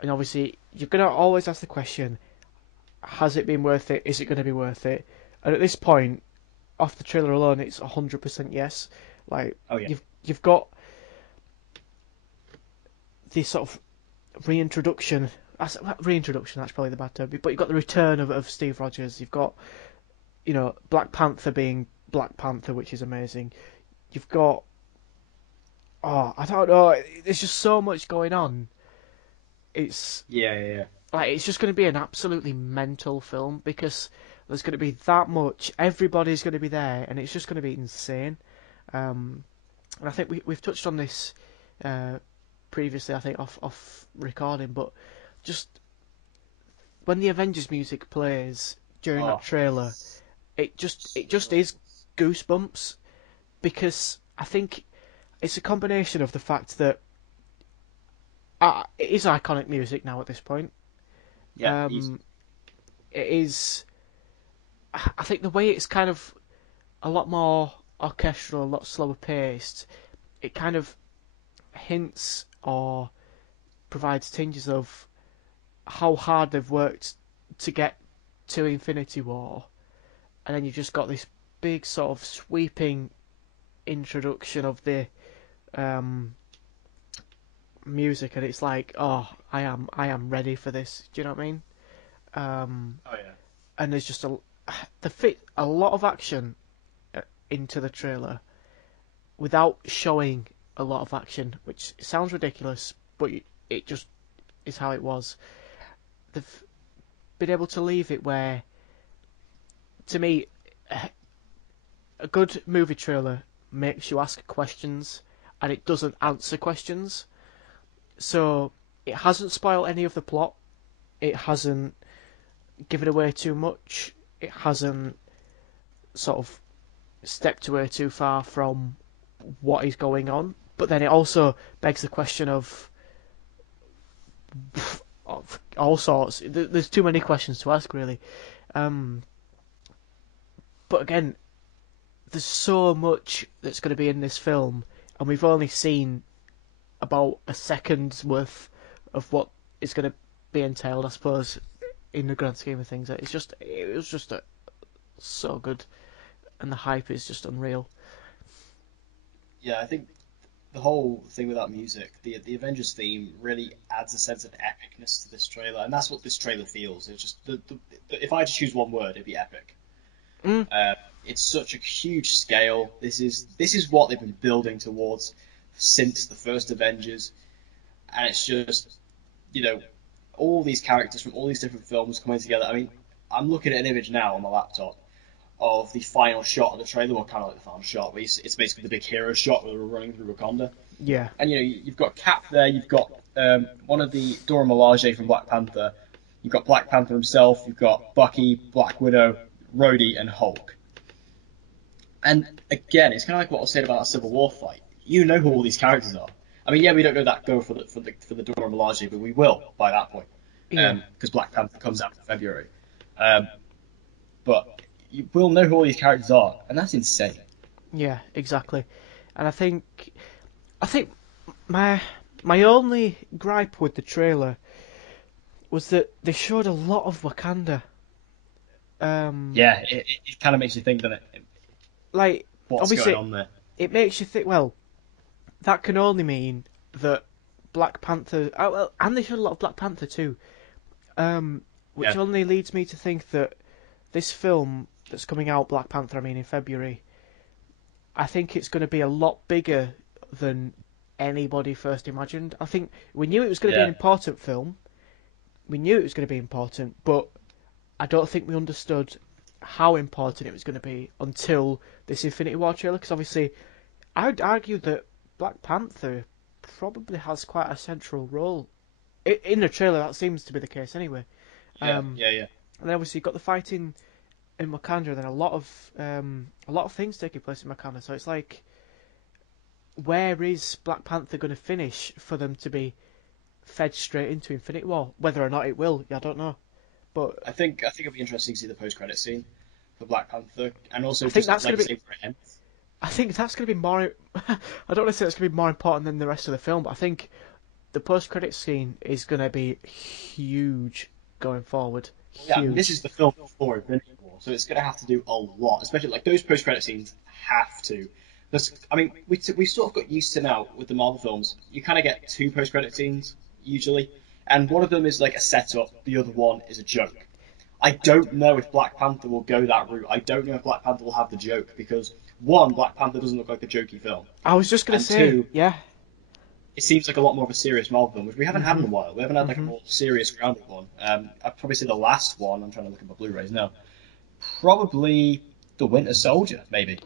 And obviously, you're going to always ask the question, has it been worth it? Is it going to be worth it? And at this point, off the trailer alone, it's 100% yes. Like, Oh, yeah. you've got this sort of reintroduction. Reintroduction, that's probably the bad term. But you've got the return of Steve Rogers. You've got, Black Panther being Black Panther, which is amazing. You've got... Oh, I don't know. There's just so much going on. It's... Yeah. Like, it's just going to be an absolutely mental film because there's going to be that much. Everybody's going to be there, and it's just going to be insane. And I think we've touched on this previously, I think, off recording, but just when the Avengers music plays during that trailer, it just is goosebumps, because I think it's a combination of the fact that it is iconic music now at this point. Yeah. It is. I think the way it's kind of a lot more orchestral, a lot slower paced, it kind of hints or provides tinges of how hard they've worked to get to Infinity War, and then you've just got this big sort of sweeping introduction of the music, and it's like, oh, I am ready for this. Do you know what I mean? Oh yeah. And there's just they fit a lot of action into the trailer without showing a lot of action, which sounds ridiculous, but it just is how it was. They've been able to leave it where, to me, a good movie trailer makes you ask questions and it doesn't answer questions. So it hasn't spoiled any of the plot. It hasn't given away too much. It hasn't sort of stepped away too far from what is going on. But then it also begs the question of all sorts. There's too many questions to ask, really. But again, there's so much that's going to be in this film, and we've only seen about a second's worth of what is going to be entailed, I suppose, in the grand scheme of things. It was just so good, and the hype is just unreal. Yeah, I think the whole thing with that music, the Avengers theme, really adds a sense of epicness to this trailer, and that's what this trailer feels. It's just if I had to choose one word, it'd be epic. Mm. It's such a huge scale. This is what they've been building towards since the first Avengers, and it's just, all these characters from all these different films coming together. I mean, I'm looking at an image now on my laptop of the final shot of the trailer, or kind of like the final shot, where it's basically the big hero shot where we're running through Wakanda. Yeah. And you've got Cap there, you've got one of the Dora Milaje from Black Panther, you've got Black Panther himself, you've got Bucky, Black Widow, Rhodey, and Hulk. And again, it's kind of like what I was saying about that Civil War fight. You know who all these characters are. I mean, yeah, we don't know that go for the Dora Milaje, but we will by that point, because Black Panther comes out in February. But you will know who all these characters are, and that's insane. Yeah, exactly. And I think my only gripe with the trailer was that they showed a lot of Wakanda. Yeah, it kind of makes you think, doesn't it? Like, What's obviously, going on there? it makes you think. Well, that can only mean that Black Panther. Oh, well, and they showed a lot of Black Panther too. Which only leads me to think that this film that's coming out, Black Panther, I mean, in February, I think it's going to be a lot bigger than anybody first imagined. I think we knew it was going to be an important film. We knew it was going to be important, but I don't think we understood how important it was going to be until this Infinity War trailer, because obviously I would argue that Black Panther probably has quite a central role in the trailer. That seems to be the case anyway. Yeah. And then obviously you've got the fighting in Wakanda, and then a lot of things taking place in Wakanda. So it's like, where is Black Panther going to finish for them to be fed straight into Infinity War? Whether or not it will, I don't know. But I think it'll be interesting to see the post-credit scene for Black Panther, and also I think just that's like gonna you be. say, for him. I think that's going to be more. I don't want to say that's going to be more important than the rest of the film, but I think the post-credit scene is going to be huge going forward. Yeah, I Huge. mean, this is the film before Infinity War, so it's going to have to do a lot, especially like those post-credit scenes have to. Because, I mean, we sort of got used to now with the Marvel films. You kind of get two post-credit scenes usually, and one of them is like a setup, the other one is a joke. I don't know if Black Panther will go that route. I don't know if Black Panther will have the joke because one, Black Panther doesn't look like a jokey film, I was just going to and say, two, yeah. it seems like a lot more of a serious Marvel film, which we haven't had in a while. We haven't had like a Mhm. more serious, grounded one. I'd probably say the last one. I'm trying to look at my Blu-rays now. Probably the Winter Soldier, maybe.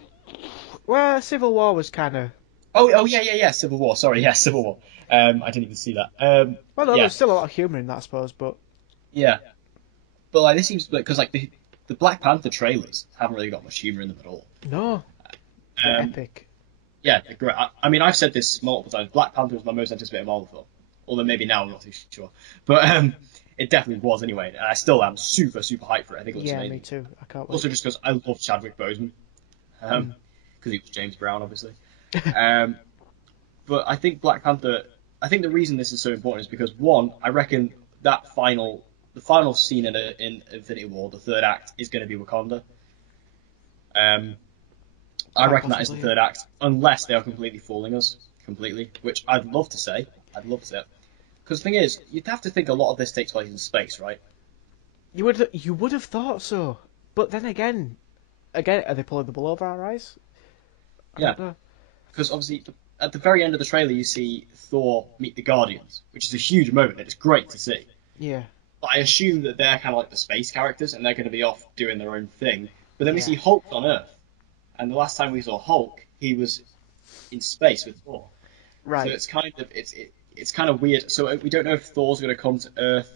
Well, Civil War was kind of. Oh yeah. Civil War. Sorry, yeah, Civil War. I didn't even see that. Well, no, Yeah, there's still a lot of humour in that, I suppose, but yeah. But like this seems like because like the Black Panther trailers haven't really got much humor in them at all. no, they're Um, epic. yeah, they're great. I mean, I've said this multiple times. Black Panther was my most anticipated Marvel film, although maybe now I'm not too sure. But it definitely was anyway, and I still am super hyped for it. I think it looks Yeah, amazing. me too. I can't wait. Also, just because I love Chadwick Boseman, because he was James Brown, obviously. But I think Black Panther I think the reason this is so important is because one, I reckon the final scene in Infinity War, the third act, is going to be Wakanda. I Quite reckon that is the possibly, third act, unless they are completely fooling us completely, which I'd love to say. I'd love to say it. Because the thing is, you'd have to think a lot of this takes place in space, right? you would have thought so, but then again, are they pulling the wool over our eyes? I Yeah, don't know. because obviously at the very end of the trailer you see Thor meet the Guardians, which is a huge moment. And it's great to see. Yeah, But I assume that they're kind of like the space characters, and they're going to be off doing their own thing. But then we yeah, see Hulk on Earth, and the last time we saw Hulk, he was in space with Thor. So right, it's kind of weird. So we don't know if Thor's going to come to Earth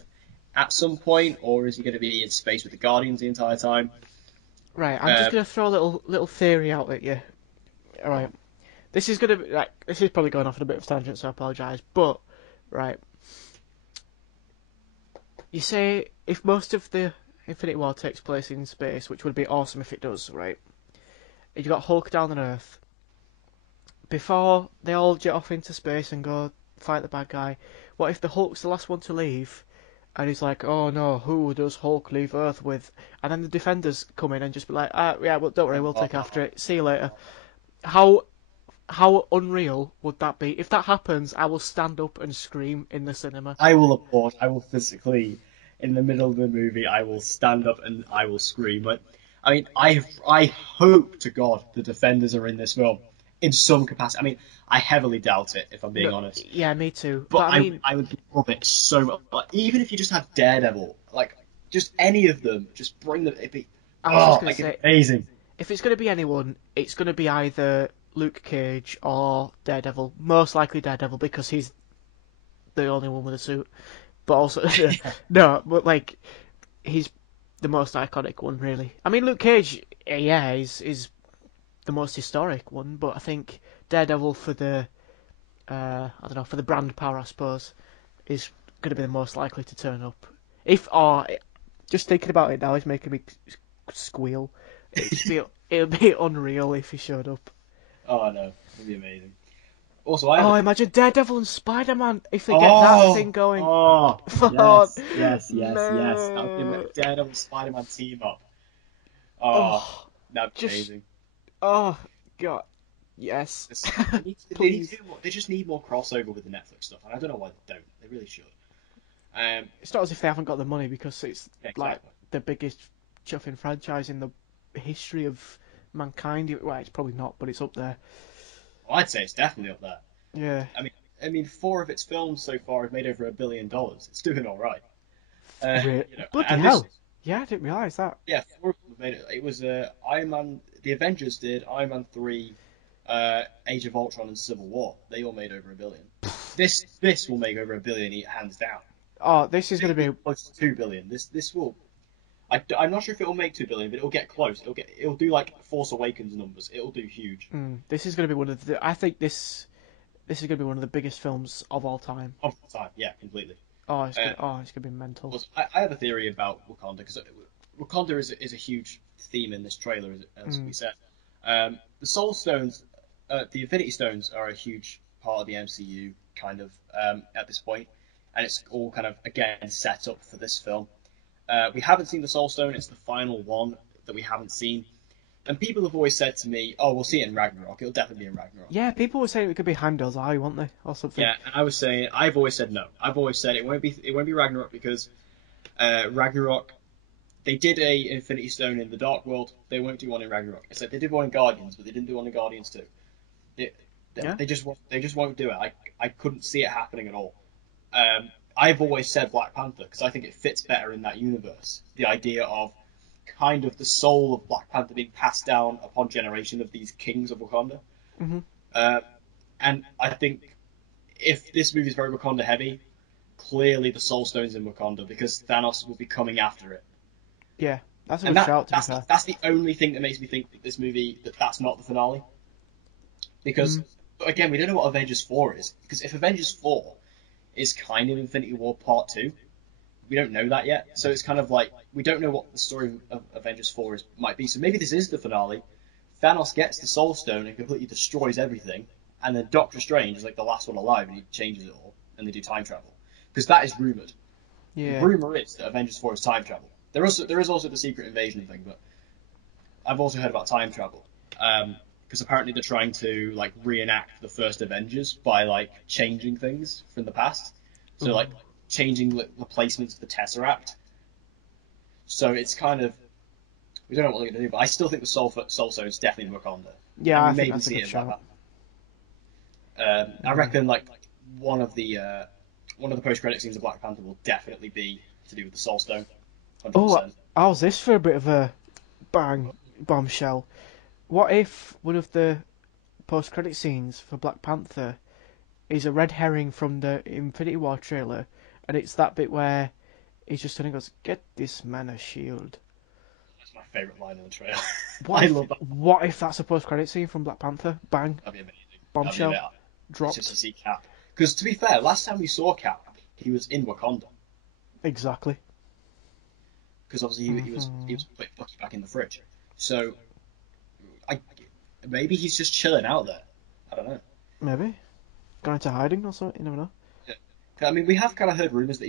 at some point, or is he going to be in space with the Guardians the entire time? right. I'm just Uh, gonna throw a little theory out at you. All right, this is gonna be like this is probably going off on a bit of a tangent, so I apologise. But right, you say if most of the Infinity War takes place in space, which would be awesome if it does, right? You've got Hulk down on Earth. Before they all jet off into space and go fight the bad guy, what if the Hulk's the last one to leave? And he's like, oh no, who does Hulk leave Earth with? And then the Defenders come in and just be like, yeah, well, don't worry, we'll take after it. See you later. How unreal would that be? If that happens, I will stand up and scream in the cinema. I will applaud. I will physically, in the middle of the movie, I will stand up and I will scream. But I mean, I hope to God the Defenders are in this film in some capacity. I mean, I heavily doubt it, if I'm being No, honest. yeah, me too. But But I mean, I would love it so much. Like, even if you just have Daredevil, like just any of them, just bring them. It'd be I was just gonna like say, amazing. if it's gonna be anyone, it's gonna be either Luke Cage or Daredevil. Most likely Daredevil because he's the only one with a suit. But also, no, but like he's the most iconic one, really. I mean, Luke Cage, yeah, is the most historic one, but I think Daredevil for the I don't know, for the brand power, I suppose, is going to be the most likely to turn up. If or just thinking about it now is making me squeal. It'd be unreal if he showed up. Oh no, it'd be amazing. Also, I have Oh, a imagine Daredevil and Spider-Man if they get that thing oh going. oh Oh, yes. That would be a no. Daredevil Spider-Man team up. Oh, Oh, that'd be just amazing. oh god, yes, They need please. to do more. They just need more crossover with the Netflix stuff, and I don't know why they don't. They really should. It's not as if they haven't got the money because it's Yeah, like exactly. the biggest chuffing franchise in the history of mankind. Well, it's probably not, but it's up there. Well, I'd say it's definitely up there. Yeah. I mean, four of its films so far have made over $1 billion. It's doing all right. You know, Bloody and this, hell. Yeah, I didn't realise that. yeah, four of them have made it. It was Iron Man. The Avengers did Iron Man 3, Age of Ultron, and Civil War. They all made over $1 billion. This will make over $1 billion hands down. Oh, this is going to Maybe be. close to $2 billion. This will. I'm not sure if it will make $2 billion, but it'll get close. It'll do like Force Awakens numbers. It'll do huge. This is going to be one of the. I think this is going to be one of the biggest films of all time. Of the time, yeah, completely. It's gonna be mental. I have a theory about Wakanda because Wakanda is a huge theme in this trailer, as we said. The Soul Stones, the Infinity Stones, are a huge part of the MCU, kind of at this point, and it's all kind of again set up for this film. We haven't seen the Soul Stone; it's the final one that we haven't seen. And people have always said to me, "Oh, we'll see it in Ragnarok. It'll definitely be in Ragnarok." Yeah, people were saying it could be Heimdall's Eye, weren't they, or something? Yeah, and I've always said no. I've always said it won't be Ragnarok because Ragnarok, they did a Infinity Stone in the Dark World. They won't do one in Ragnarok. It's like they did one in Guardians, but they didn't do one in Guardians too. They, Yeah. they just won't do it. I couldn't see it happening at all. I've always said Black Panther because I think it fits better in that universe. The idea of kind of the soul of Black Panther being passed down upon generation of these kings of Wakanda. Mhm. And I think if this movie is very Wakanda heavy, clearly the Soul Stone's in Wakanda because Thanos will be coming after it. Yeah, that's a And good shout. To be that's fair. that's the only thing that makes me think that this movie that's not the finale. Because again, we don't know what Avengers 4 is. Because if Avengers 4 is kind of Infinity War Part 2, we don't know that yet. So it's kind of like we don't know what the story of Avengers 4 might be. So maybe this is the finale. Thanos gets the Soul Stone and completely destroys everything, and then Doctor Strange is like the last one alive, and he changes it all, and they do time travel. Because that is rumored. Yeah. The rumor is that Avengers 4 is time travel. There is also the secret invasion thing, but I've also heard about time travel. Because apparently they're trying to like reenact the first Avengers by like changing things from the past. So like changing the placements of the Tesseract. So it's kind of, we don't know what they're going to do, but I still think the Soul Stone is definitely in Wakanda. Yeah, And I we think maybe that's a see good it in Black shout. Panther. I reckon like one of the post-credit scenes of Black Panther will definitely be to do with the Soul Stone. 100%. Oh, how's this for a bit of a bombshell? What if one of the post-credit scenes for Black Panther is a red herring from the Infinity War trailer, and it's that bit where he's just turning and goes, "Get this man a shield." That's my favourite line in the trailer. What love that. What if that's a post-credit scene from Black Panther? Bang, That'd be amazing. bombshell, That'd be dropped. just to see Cap. Because to be fair, last time we saw Cap, he was in Wakanda. Exactly. Because obviously he was putting Bucky back in the fridge. So maybe he's just chilling out there. I don't know. Maybe going into hiding or something. You never know. I mean, we have kind of heard rumors that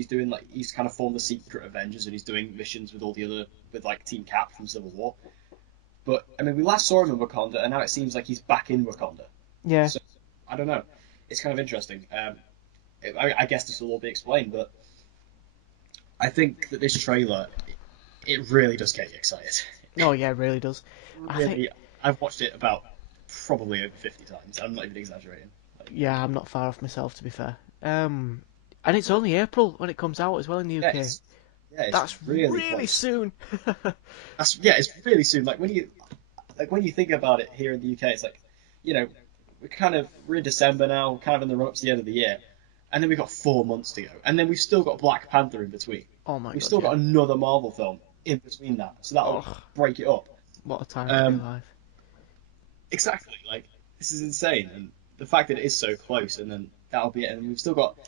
he's kind of formed the Secret Avengers and he's doing missions with with like Team Cap from Civil War. But I mean, we last saw him in Wakanda, and now it seems like he's back in Wakanda. Yeah. So I don't know. It's kind of interesting. I guess this will all be explained, but I think that this trailer, it really does get you excited. Oh yeah, it really does. Really, I've watched it about probably over 50 times. I'm not even exaggerating. Yeah, I'm not far off myself, to be fair. And it's only April when it comes out as well in the UK. It's That's really really close. soon. It's really soon. Like when you think about it here in the UK, it's like, we're in December now, kind of in the run up to the end of the year, and then we've got 4 months to go, and then we've still got Black Panther in between. Oh my god. We've still got another Marvel film in between that, so that'll break it up. What a time to be alive. Exactly. Like, this is insane, and the fact that it is so close, and then that'll be it, and we've still got,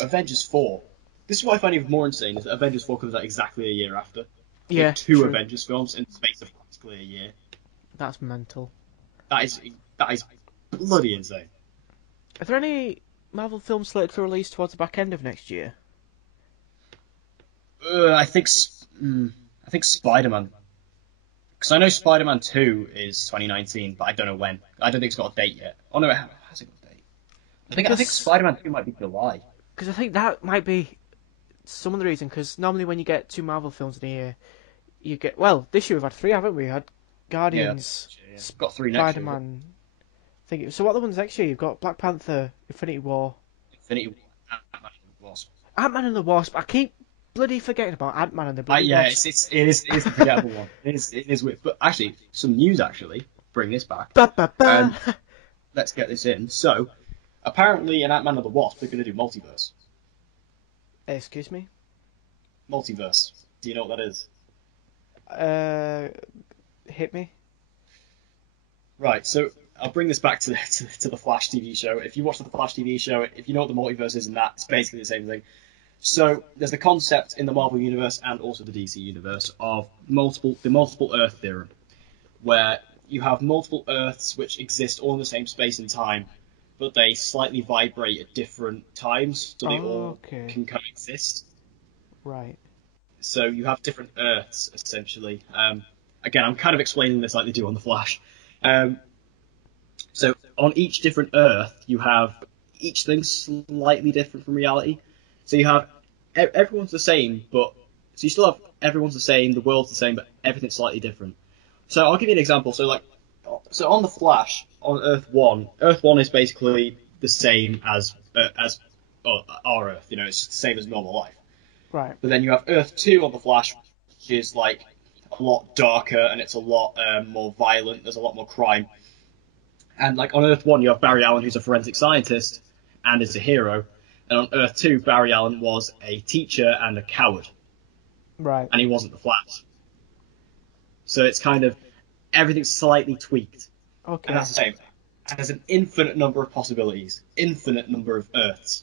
Avengers 4. This is what I find even more insane, is that Avengers 4 comes out exactly a year after. Yeah, two true. Avengers films in the space of practically a year. That's mental. That is bloody insane. Are there any Marvel films slated for release towards the back end of next year? I think Spider-Man. Because I know Spider-Man 2 is 2019, but I don't know when. I don't think it's got a date yet. Oh no, it hasn't got a date. I think Spider-Man 2 might be July. Because I think that might be some of the reason. Because normally when you get 2 Marvel films in a year, you get, well, this year we've had 3, haven't we? We had Guardians, Got 3 next year. Spider-Man. So what are the ones next year? You've got Black Panther, Infinity War, Ant-Man and the Wasp. Ant-Man and the Wasp. I keep bloody forgetting about Ant-Man and the bloody Wasp. It is the forgettable one. It is weird. But actually, some news bring this back. Let's get this in. So, apparently in Ant-Man and the Wasp, they're going to do multiverse. Excuse me? Multiverse. Do you know what that is? Hit me. Right, so I'll bring this back to the Flash TV show. If you watch the Flash TV show, if you know what the multiverse is and that, it's basically the same thing. So there's the concept in the Marvel universe and also the DC universe of the multiple Earth theorem, where you have multiple Earths which exist all in the same space and time, but they slightly vibrate at different times, so they all can coexist. Right. So you have different Earths, essentially. Again, I'm kind of explaining this like they do on The Flash. So on each different Earth, you have each thing slightly different from reality. So you have everyone's the same, so you still have everyone's the same, the world's the same, but everything's slightly different. So I'll give you an example. So on The Flash, on Earth 1 is basically the same as our Earth. It's the same as normal life. Right. But then you have Earth 2 on The Flash, which is like a lot darker and it's a lot more violent. There's a lot more crime. And like on Earth 1, you have Barry Allen, who's a forensic scientist and is a hero. And on Earth 2, Barry Allen was a teacher and a coward. Right. And he wasn't the Flash. So it's kind of everything's slightly tweaked. Okay. And that's the same. And there's an infinite number of possibilities, infinite number of Earths.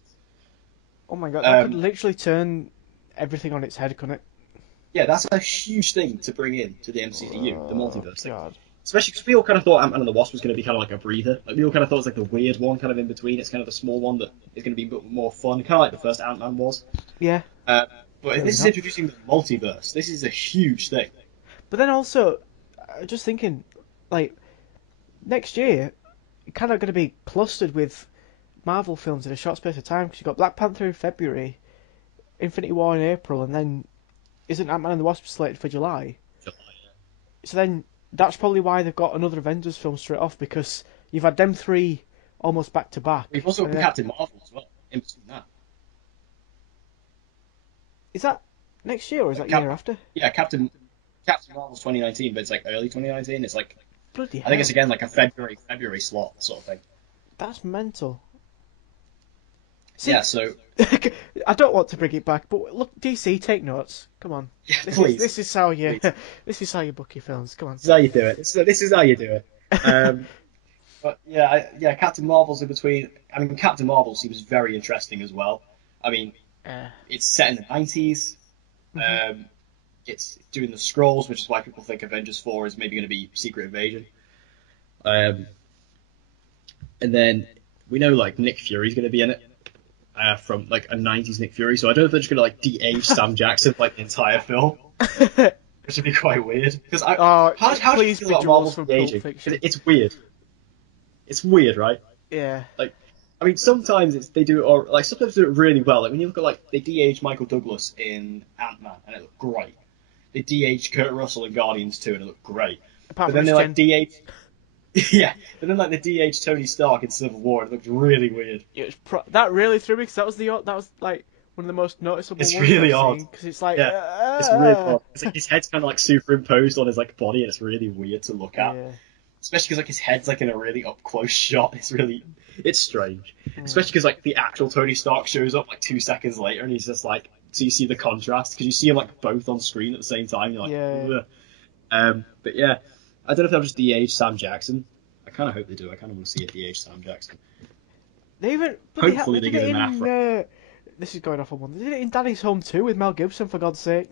Oh my god, that could literally turn everything on its head, couldn't it? Yeah, that's a huge thing to bring in to the MCU, the multiverse thing. God. Especially because we all kind of thought Ant-Man and the Wasp was going to be kind of like a breather. Like we all kind of thought it was like the weird one, kind of in between. It's kind of the small one that is going to be a bit more fun, kind of like the first Ant-Man was. Yeah. But Maybe this is not. introducing the multiverse. This is a huge thing. But then also, just thinking, like, next year, you're kind of going to be clustered with Marvel films in a short space of time, because you've got Black Panther in February, Infinity War in April, and then isn't Ant-Man and the Wasp slated for July? So then that's probably why they've got another Avengers film straight off, because you've had them three almost back to back. We've also got Captain Marvel as well in between that. Is that next year or is that year after? Yeah, Captain Marvel's 2019, but it's like early 2019. It's like Bloody hell. I think it's again like a February slot sort of thing. That's mental. See, Yeah, so I don't want to bring it back, but look, DC, take notes. Come on. yeah, This please. is how you this is how you book your films. Come on. This is how you do it. This is how you do it. But yeah, Captain Marvel's in between. I mean, Captain Marvel seems very interesting as well. I mean, it's set in the 90s. Mm-hmm. It's doing the Skrulls, which is why people think Avengers 4 is maybe going to be Secret Invasion. And then we know like Nick Fury's going to be in it. From like a 90s Nick Fury, so I don't know if they're just gonna like de-age Sam Jackson like the entire film, which would be quite weird. Because how do you feel about Marvel's de-aging? It's weird. It's weird, right? Yeah. Like, I mean, sometimes they do it, or like sometimes they do it really well. Like when you look at like they de-aged Michael Douglas in Ant-Man, and it looked great. They de-aged Kurt Russell in Guardians 2, and it looked great. Apart but then they like de-aged. Yeah, but then like the DH Tony Stark in Civil War, it looked really weird. It was that really threw me, because that was like one of the most noticeable. It's ones really I've odd. seen, because it's like It's really odd. It's like his head's kind of like superimposed on his like body, and it's really weird to look at. Yeah. Especially because like his head's like in a really up close shot. It's strange. Especially because like the actual Tony Stark shows up like 2 seconds later, and he's just like, so you see the contrast because you see them like both on screen at the same time. You're like, yeah. But yeah, I don't know if they'll just de-age Sam Jackson. I kind of hope they do. I kind of want to see a de-age Sam Jackson. They even Hopefully they did get it him an afro. This is going off on one. They did it in Daddy's Home 2 with Mel Gibson, for God's sake.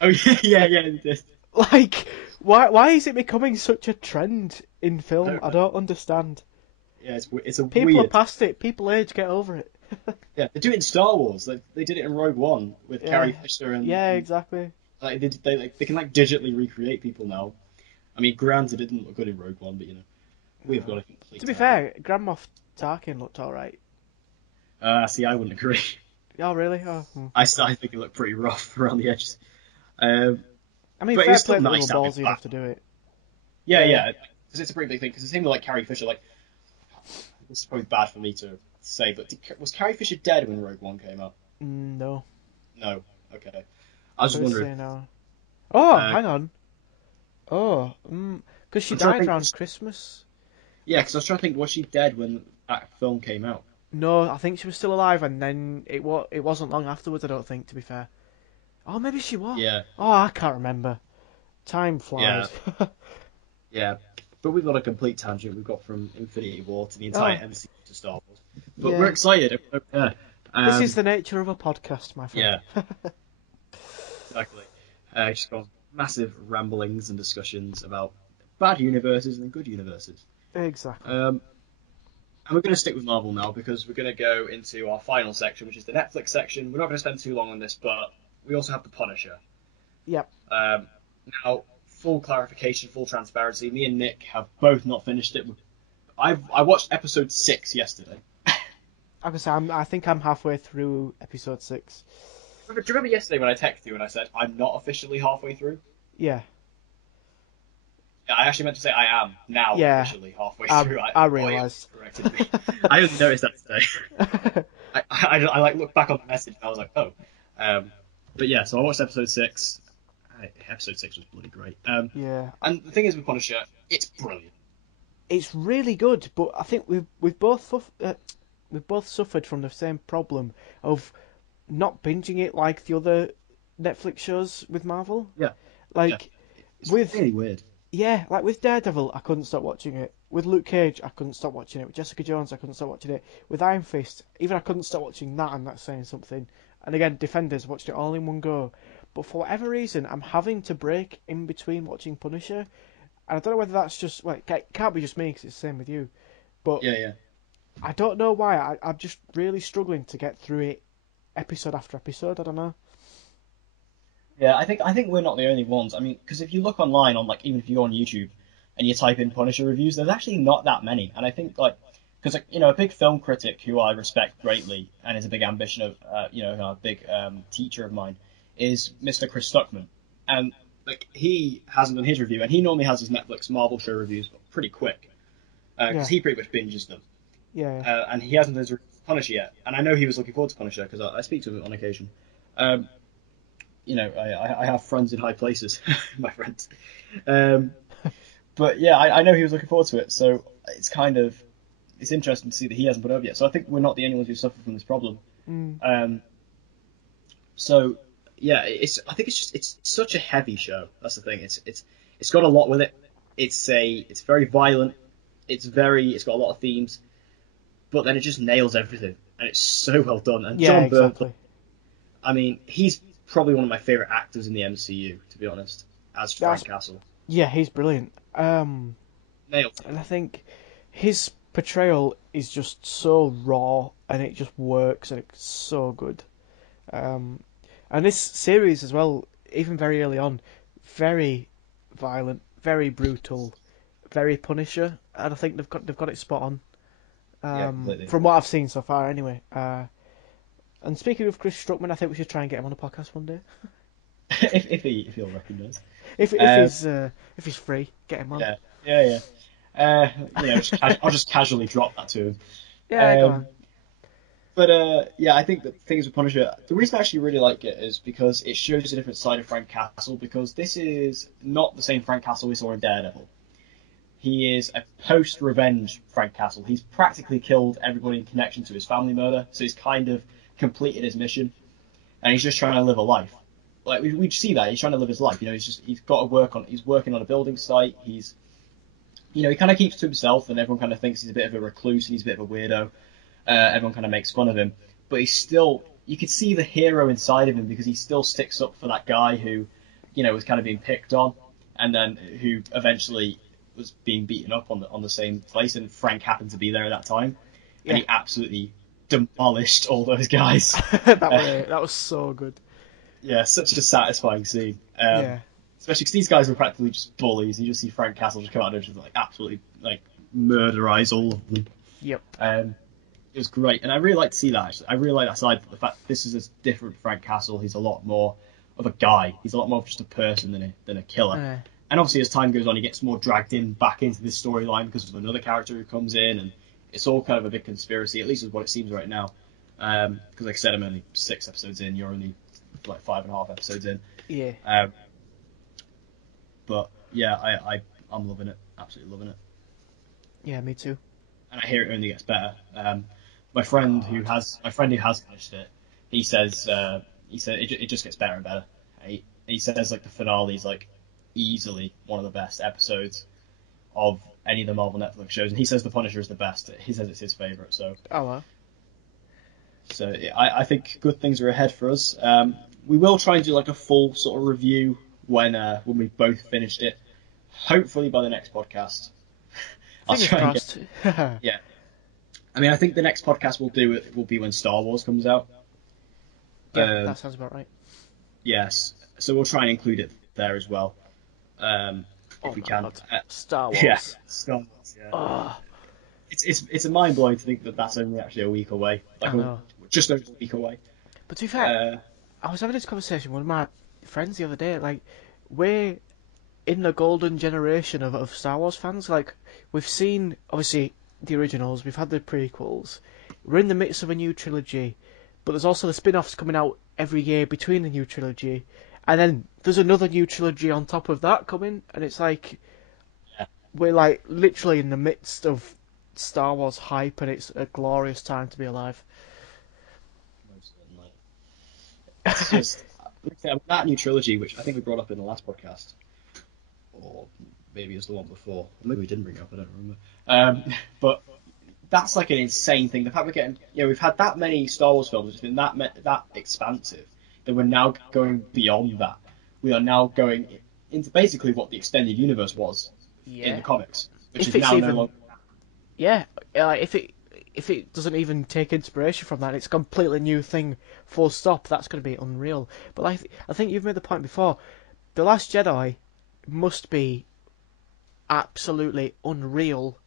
Oh yeah, they did. Like, why is it becoming such a trend in film? I don't understand. Yeah, it's a People weird. are past it. People age, get over it. Yeah, they do it in Star Wars. They did it in Rogue One with Carrie Fisher and exactly. Like they can like digitally recreate people now. I mean, granted, it didn't look good in Rogue One, but you know, we've got a complete. To be fair, Grand Moff Tarkin looked alright. See, I wouldn't agree. Oh really? Oh. I think it looked pretty rough around the edges. I mean, but fair it's play still to nice little to have balls him enough back. to do it. Yeah, because it's a pretty big thing. Because the same with like Carrie Fisher. Like, this is probably bad for me to say, but was Carrie Fisher dead when Rogue One came out? No. No. Okay. I was just wondering. No. Oh, hang on. Oh, because she died around Christmas. Yeah, because I was trying to think, was she dead when that film came out? No, I think she was still alive, and then it wasn't long afterwards. I don't think, to be fair. Oh, maybe she was. Yeah. Oh, I can't remember. Time flies. Yeah. But we've got a complete tangent. We've got from Infinity War to the entire MCU to Star Wars. But we're excited. This is the nature of a podcast, my friend. Yeah. Exactly. Just got massive ramblings and discussions about bad universes and good universes. Exactly. And we're going to stick with Marvel now because we're going to go into our final section, which is the Netflix section. We're not going to spend too long on this, but we also have The Punisher. Yep. Now, full clarification, full transparency, me and Nick have both not finished it. I watched episode 6 yesterday. I think I'm halfway through episode 6. Do you remember yesterday when I texted you and I said, I'm not officially halfway through? Yeah. I actually meant to say I am now officially halfway through. I realised. Corrected me. I didn't notice that today. I like looked back on the message and I was like, oh. But yeah, so I watched episode 6. Episode 6 was bloody great. Yeah. And the thing is with Punisher, it's brilliant. It's really good, but I think we've both suffered from the same problem of not binging it like the other Netflix shows with Marvel. Yeah. It's with really weird. Yeah, like with Daredevil, I couldn't stop watching it. With Luke Cage, I couldn't stop watching it. With Jessica Jones, I couldn't stop watching it. With Iron Fist, even I couldn't stop watching that, and that's saying something. And again, Defenders, watched it all in one go. But for whatever reason, I'm having to break in between watching Punisher. and I don't know whether that's just it can't be just me because it's the same with you, but Yeah. I don't know why I'm just really struggling to get through it episode after episode. I don't know. Yeah, I think we're not the only ones. I mean, because if you look online on like even if you go on YouTube and you type in Punisher reviews, there's actually not that many. And I think like because like, a big film critic who I respect greatly and is a big ambition of a big teacher of mine is Mr. Chris Stuckman, and like he hasn't done his review, and he normally has his Netflix Marvel show reviews pretty quick because Yeah, he pretty much binges them, yeah, and he hasn't done his Punisher yet. And I know he was looking forward to Punisher because I speak to him on occasion. Um, I have friends in high places, my friends. Um, but yeah, I know he was looking forward to it, so it's interesting to see that he hasn't put it up yet. So I think we're not the only ones who suffer from this problem. mm, Um, so yeah, I think it's such a heavy show. That's the thing. It's got a lot with it. It's very violent. It's got a lot of themes, but then it just nails everything, and it's so well done. And yeah, John Byrne, exactly. I mean, he's probably one of my favorite actors in the MCU, to be honest, as That's Frank Castle. Yeah, he's brilliant. Nailed it. And I think his portrayal is just so raw, and it just works, and it's so good. Um, and this series as well, even very early on, very violent, very brutal, very Punisher, and I think they've got it spot on. Yeah, completely. From what I've seen so far, anyway. And speaking of Chris Struckman, I think we should try and get him on a podcast one day. if he'll recognise. If Um, he's free, get him on. yeah. I'll just casually drop that to him. Yeah, go Um, on. but yeah, I think that things with Punisher. The reason I actually really like it is because it shows a different side of Frank Castle. Because this is not the same Frank Castle we saw in Daredevil. He is a post-revenge Frank Castle. He's practically killed everybody in connection to his family murder, so he's kind of completed his mission, and he's just trying to live a life. Like we see that he's trying to live his life. He's got to he's working on a building site. He kind of keeps to himself, and everyone kind of thinks he's a bit of a recluse and he's a bit of a weirdo. Everyone kind of makes fun of him, but you could see the hero inside of him because he still sticks up for that guy who, was kind of being picked on, and then who eventually was being beaten up on the same place, and Frank happened to be there at that time, and Yeah, he absolutely demolished all those guys. that was so good. Yeah, such a satisfying scene. Yeah, Especially because these guys were practically just bullies. You just see Frank Castle just come out and just like absolutely like murderize all of them. yep. It was great, and I really like to see that. Actually, I really like that side. The fact that this is a different Frank Castle. He's a lot more of a guy. He's a lot more of just a person than a killer. And obviously, as time goes on, he gets more dragged in back into this storyline because of another character who comes in, and it's all kind of a big conspiracy. At least is what it seems right now. Because, like I said, I'm only 6 episodes in. You're only like 5.5 episodes in. Yeah. But yeah, I'm loving it. Absolutely loving it. Yeah, me too. And I hear it only gets better. My friend who has finished it, he says it just gets better and better. He says like the finale is like easily one of the best episodes of any of the Marvel Netflix shows, and he says the Punisher is the best. He says it's his favorite. So Oh I think good things are ahead for us. We will try and do like a full sort of review when we've both finished it. Hopefully by the next podcast. I'll Fingers try and crossed. yeah. I mean, I think the next podcast we'll do will be when Star Wars comes out. Yeah, that sounds about right. Yes, so we'll try and include it there as well, if we can. Star Wars. Yeah, Star Wars. Yeah. Oh, It's a mind blowing to think that that's only actually a week away, I know. just over a week away. But to be fair, I was having this conversation with one of my friends the other day. Like, we're in the golden generation of Star Wars fans. Like, we've seen, obviously, the originals, we've had the prequels, we're in the midst of a new trilogy, but there's also the spin-offs coming out every year between the new trilogy, and then there's another new trilogy on top of that coming, and it's like, Yeah. we're like literally in the midst of Star Wars hype, and it's a glorious time to be alive. Most certainly. It's just that new trilogy, which I think we brought up in the last podcast, or maybe it was the one before. Maybe we didn't bring it up. I don't remember. But that's like an insane thing. The fact we're getting, we've had that many Star Wars films, it's been that expansive, that we're now going beyond that. We are now going into basically what the extended universe was in Yeah. the comics, which If is it's now no even, longer. yeah, if it doesn't even take inspiration from that, it's a completely new thing. Full stop. That's going to be unreal. But I think you've made the point before. The Last Jedi must be absolutely unreal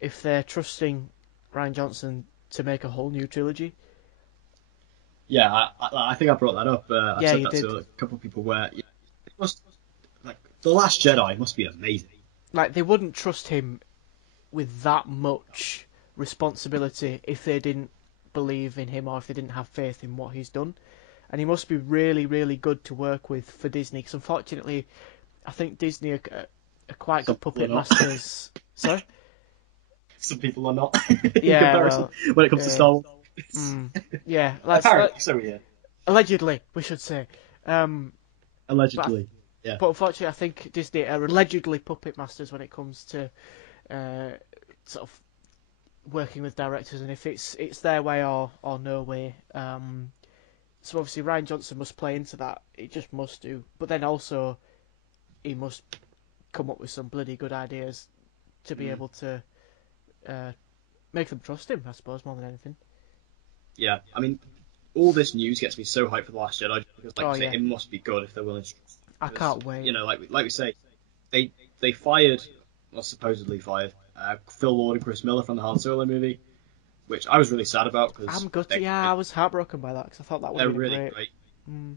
if they're trusting Ryan Johnson to make a whole new trilogy. Yeah, I think I brought that up. I've Yeah, said you that did. to a couple of people where it must like the Last Jedi must be amazing. Like they wouldn't trust him with that much responsibility if they didn't believe in him or if they didn't have faith in what he's done. And he must be really, really good to work with for Disney. Because unfortunately, I think Disney are quite Some good people are puppet not. masters. Sorry. Some people are not in Yeah, comparison well, when it comes to Star Wars. yeah. Apparently, so yeah. Allegedly, we should say. Um, but Allegedly, yeah. but unfortunately, I think Disney are allegedly puppet masters when it comes to sort of working with directors, and if it's their way or no way. So obviously Ryan Johnson must play into that. He just must do. But then also he must come up with some bloody good ideas to be able to uh, make them trust him, I suppose, more than anything. Yeah, I mean, all this news gets me so hyped for the Last Jedi because, like Oh you say, yeah, it must be good if they're willing to trust him. I Because can't wait. you know, like we say, they fired, well, supposedly fired, Phil Lord and Chris Miller from the Han Solo movie, which I was really sad about because I'm gutted. Yeah, I was heartbroken by that because I thought that would they're have been a really great. great. Mm.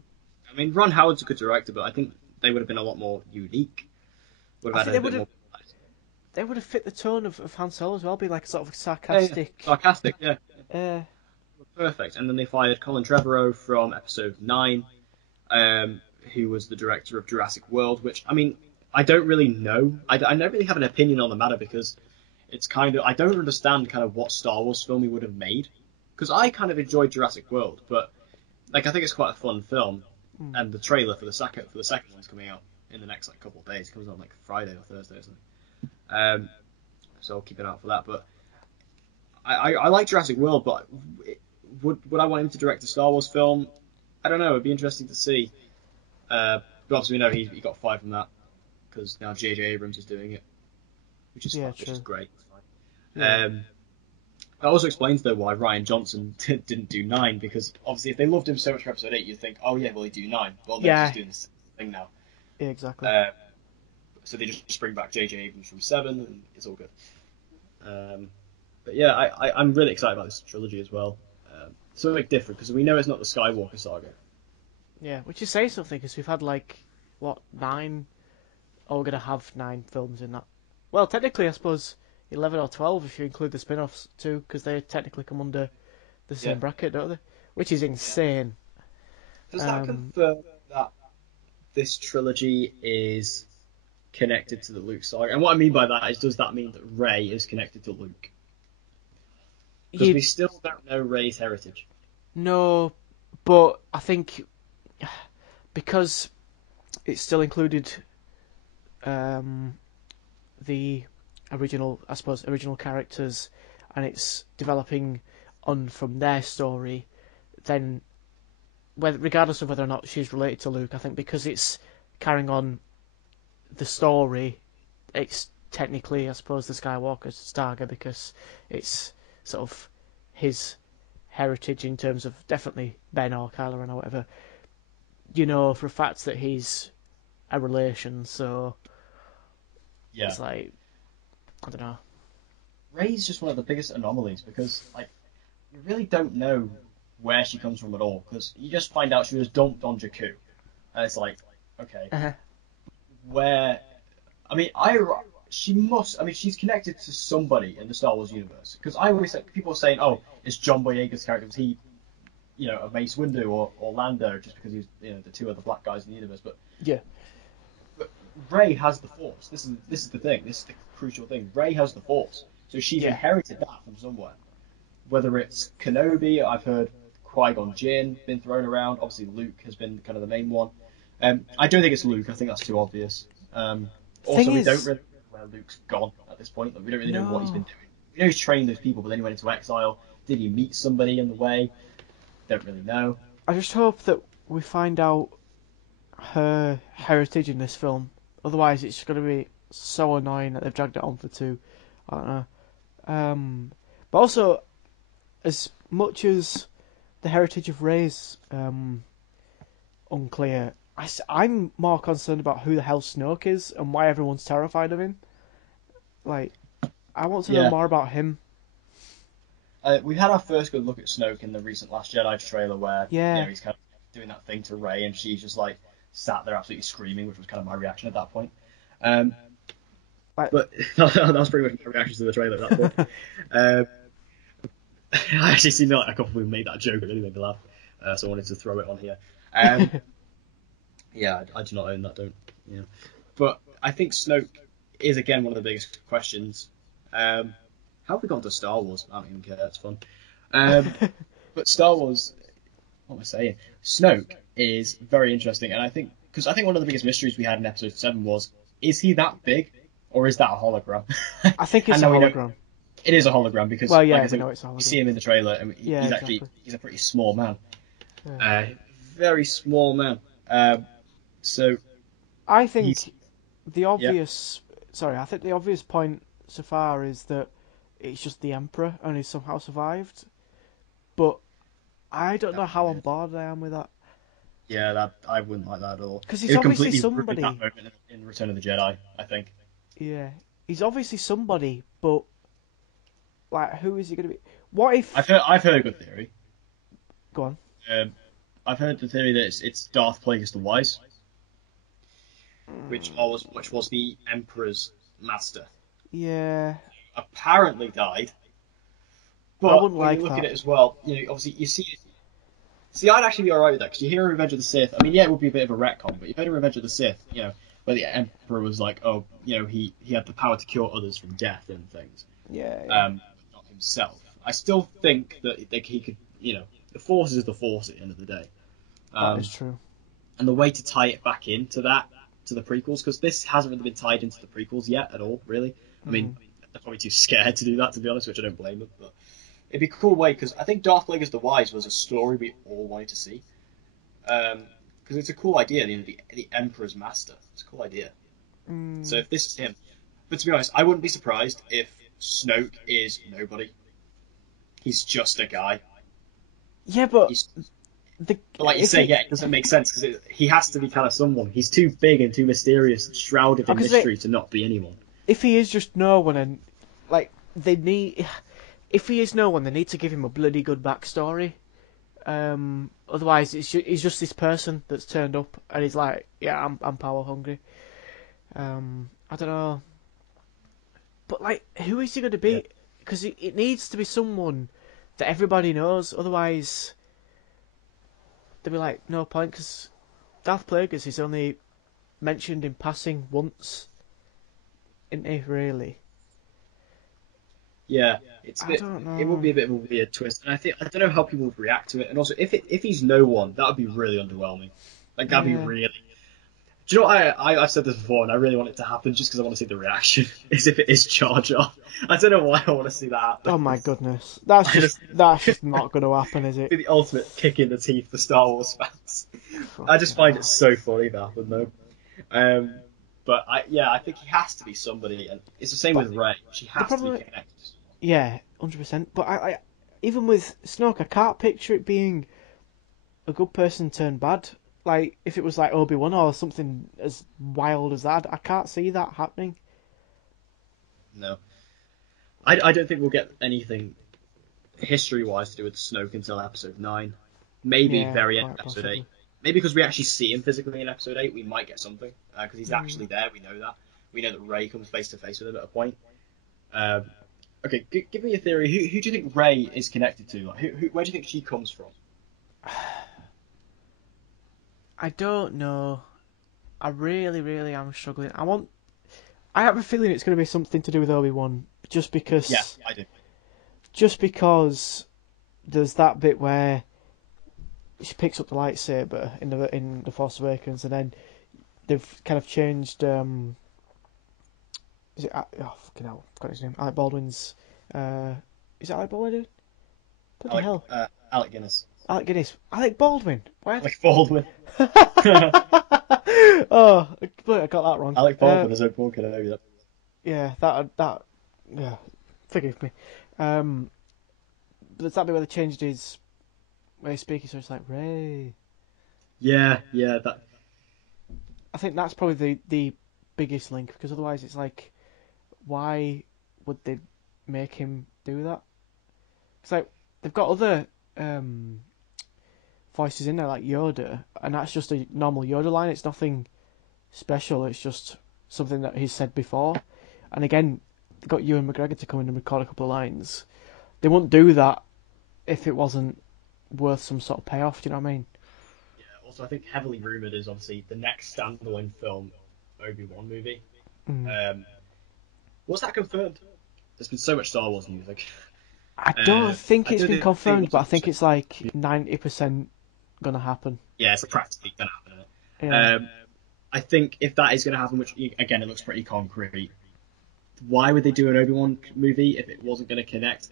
I mean, Ron Howard's a good director, but I think they would have been a lot more unique. Would I have think had a bit more. they would have fit the tone of Han Solo as well, be like a sort of Yeah, sarcastic. sarcastic, yeah, Uh, perfect. And then they fired Colin Trevorrow from Episode 9, um, who was the director of Jurassic World, which, I mean, I don't really know. I don't really have an opinion on the matter because it's kind of, I don't understand kind of what Star Wars film he would have made. Because I kind of enjoyed Jurassic World, but, like, I think it's quite a fun film. mm. And the trailer for the second one's coming out in the next, like, couple of days. It comes on, like, Friday or Thursday or something. So I'll keep an eye out for that. But I like Jurassic World, but would I want him to direct a Star Wars film? I don't know. It'd be interesting to see. But obviously, we know he got fired from that because now J.J. Abrams is doing it, which is Yeah, fine, which is true. great. Yeah. That also explains though why Ryan Johnson didn't do 9 because obviously if they loved him so much for Episode 8, you'd think, oh yeah, will he do 9? Well, no, he's Yeah. just doing this thing now. Yeah, exactly. Uh, so they just bring back J.J. Abrams from 7, and it's all good. But yeah, I'm really excited about this trilogy as well. Something different because we know it's not the Skywalker saga. Yeah, which is saying something because we've had like what 9? Oh, we're gonna have 9 films in that. Well, technically, I suppose 11 or 12 if you include the spin-offs too, because they technically come under the Yeah. same bracket, don't they? Which is insane. Does that confirm that this trilogy is connected to the Luke saga? And what I mean by that is, does that mean that Rey is connected to Luke? Because You we still don't know Rey's heritage. know, but I think because it's still included um, the original, I suppose, original characters, and it's developing on from their story, then regardless of whether or not she's related to Luke, I think because it's carrying on the story, it's technically, I suppose, the Skywalker saga because it's sort of his heritage in terms of definitely Ben or Kylo Ren or whatever. You know for a fact that he's a relation, so Yeah. it's like I don't know. Rey's just one of the biggest anomalies because, like, you really don't know where she comes from at all. Because you just find out she was dumped on Jakku. And it's like, okay, Uh-huh. where. I mean, she must. I mean, she's connected to somebody in the Star Wars universe. Because I always people are saying, "Oh, it's John Boyega's character. Was he, a Mace Windu or Lando, just because he's, the two other black guys in the universe?" Yeah. But Rey has the Force. This is the thing. This is the crucial thing. Rey has the Force, so she's Yeah. inherited that from somewhere. Whether it's Kenobi, I've heard Qui-Gon Jinn been thrown around. Obviously, Luke has been kind of the main one. I don't think it's Luke. I think that's too obvious. Thing Also, we don't is, really know where Luke's gone at this point. Like, we don't really know what he's been no. doing. We know he's trained those people, but then he went into exile. Did he meet somebody on the way? Don't really know. I just hope that we find out her heritage in this film. Otherwise, it's going to be so annoying that they've dragged it on for 2. I don't know. But also, as much as the heritage of Rey's unclear, I'm more concerned about who the hell Snoke is and why everyone's terrified of him. Like, I want to know more about him. We had our first good look at Snoke in the recent Last Jedi trailer where Yeah. he's kind of doing that thing to Rey and she's just like sat there absolutely screaming, which was kind of my reaction at that point. But that was pretty much my reaction to the trailer at that point. I actually seen like a couple of people made that joke, it really made me laugh, so I wanted to throw it on here. Yeah, I do not own that, don't. Yeah. But I think Snoke is again one of the biggest questions. How have we gone to Star Wars? I don't even care, it's fun. But Star Wars, what am I saying? Snoke is very interesting, and I think one of the biggest mysteries we had in Episode 7 was, is he that big, or is that a hologram? I think it's a hologram. It is a hologram because, well, yeah, like I said, it's a hologram. You see him in the trailer, and he's a pretty small man. Yeah. Very small man. So I think the obvious point so far is that it's just the Emperor and he's somehow survived. But I don't know how on board I am with that. Yeah, I wouldn't like that at all. Because he's obviously somebody. That moment in Return of the Jedi, I think. Yeah, he's obviously somebody, but like, who is he going to be? What if? I've heard a good theory. Go on. I've heard the theory that it's Darth Plagueis the Wise, which was the Emperor's master. Yeah. Apparently died. But I wouldn't when you look at it as well, obviously you see. See, I'd actually be alright with that, because you hear in Revenge of the Sith, I mean, yeah, it would be a bit of a retcon, but you heard in Revenge of the Sith, where the Emperor was like, oh, he had the power to cure others from death and things. Yeah. Not himself. I still think that he could, the Force is the Force at the end of the day. That is true. And the way to tie it back into that, to the prequels, because this hasn't really been tied into the prequels yet at all, really. I mean, they're probably too scared to do that, to be honest, which I don't blame them, but it'd be a cool way, because I think Darth Plagueis the Wise was a story we all wanted to see. Because it's a cool idea, the Emperor's master. It's a cool idea. So if this is him, but to be honest, I wouldn't be surprised if Snoke is nobody. He's just a guy. Yeah, but like you say, it doesn't make sense because he has to be kind of someone. He's too big and too mysterious, and shrouded in mystery to not be anyone. If he is just no one, and like if he is no one, they need to give him a bloody good backstory. Otherwise, he's just this person that's turned up and he's like, yeah, I'm power hungry. I don't know, but like, who is he going to be? Because it needs to be someone that everybody knows. Otherwise, they'll be like, no point. Because Darth Plagueis is only mentioned in passing once, isn't he? Really? Yeah, it would be a bit of a weird twist, and I don't know how people would react to it. And also, if he's no one, that would be really underwhelming. Like, that'd be really. Do you know what I've said this before, and I really want it to happen just because I want to see the reaction. Is if it is Jar Jar. I don't know why I want to see that happen. Oh my goodness, that's just not going to happen, is it? It'd be the ultimate kick in the teeth for Star Wars fans. I just find it so funny that happened though. But I think he has to be somebody, and it's the same with Rey. She has to be connected. Yeah, 100%. But I even with Snoke, I can't picture it being a good person turned bad. Like, if it was like Obi-Wan or something as wild as that, I can't see that happening. No. I don't think we'll get anything history-wise to do with Snoke until Episode 9. Maybe very end of Episode 8. Maybe because we actually see him physically in Episode 8, we might get something. Because he's actually there, we know that. We know that Rey comes face-to-face with him at a point. Okay, give me a theory. Who do you think Rey is connected to? Like, where do you think she comes from? I don't know. I really, really am struggling. I have a feeling it's going to be something to do with Obi-Wan, just because. Yeah, I do. Just because there's that bit where she picks up the lightsaber in the Force Awakens, and then they've kind of changed. Is it? Oh fucking hell! I've got his name. Alec Baldwin's. Is it Alec Baldwin? Bloody hell! Alec Guinness. Alec Guinness. Alec Baldwin. Where? Alec Baldwin. Oh, I got that wrong. Alec Baldwin as Obi-Wan Kenobi. Yeah, yeah, forgive me. But there's that bit where they changed his way of speaking, so it's like Ray. Yeah, that. I think that's probably the biggest link, because otherwise it's like, why would they make him do that? It's like they've got other voices in there like Yoda, and that's just a normal Yoda line. It's nothing special. It's just something that he's said before. And again, they got Ewan McGregor to come in and record a couple of lines. They wouldn't do that if it wasn't worth some sort of payoff. Do you know what I mean? Yeah. Also, I think heavily rumored is obviously the next standalone film Obi-Wan movie. Mm. Was that confirmed? There's been so much Star Wars news. Like, I don't think I it's don't been think it confirmed, was but I think officially. it's like 90% gonna happen. Yeah, it's practically gonna happen. Yeah. I think if that is gonna happen, which again it looks pretty concrete, why would they do an Obi-Wan movie if it wasn't gonna connect?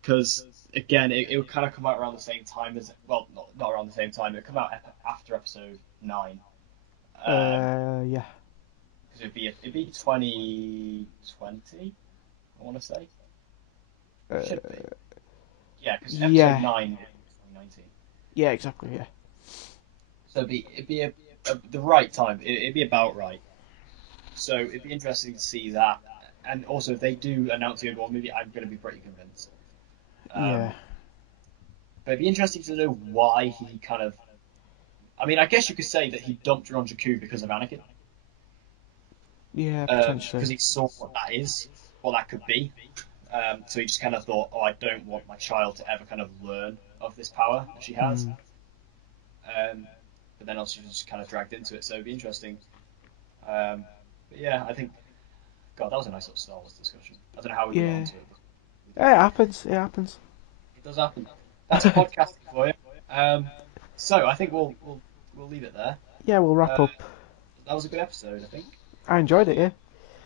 Because again, it would kind of come out around the same time as not around the same time. It would come out after Episode 9. Yeah. Because it'd be 2020, I want to say. Should be. Yeah, because Episode Yeah. 9 was 2019. Yeah, exactly. Yeah. So it'd be the right time. It'd be about right. So it'd be interesting to see that. And also, if they do announce the Obi-Wan movie, I'm going to be pretty convinced. Yeah. But it'd be interesting to know why he kind of. I mean, I guess you could say that he dumped her on Jakku because of Anakin. Yeah, Because potentially. he saw what that could be. So he just kind of thought, oh, I don't want my child to ever kind of learn of this power that she has. Mm. But then also just kind of dragged into it, so it'd be interesting. But yeah, I think, God, that was a nice little Star Wars discussion. I don't know how we got Yeah. onto it. Yeah, it happens. It happens. It does happen. That's podcasting for you. So I think we'll leave it there. Yeah, we'll wrap Uh, up. that was a good episode, I think. I enjoyed it. Yeah.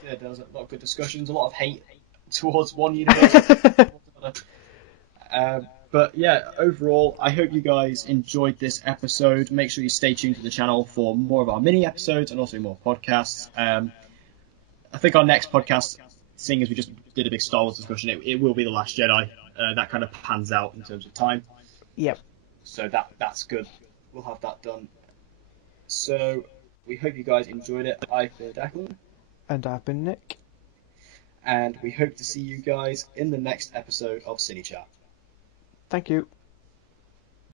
Yeah, there was a lot of good discussions, a lot of hate towards one universe. But yeah, overall, I hope you guys enjoyed this episode. Make sure you stay tuned to the channel for more of our mini episodes and also more podcasts. I think our next podcast, seeing as we just did a big Star Wars discussion, it will be The Last Jedi. That kind of pans out in terms of time. Yep. So that's good. We'll have that done. So we hope you guys enjoyed it. I've been Declan. And I've been Nick. And we hope to see you guys in the next episode of CineChat. Thank you.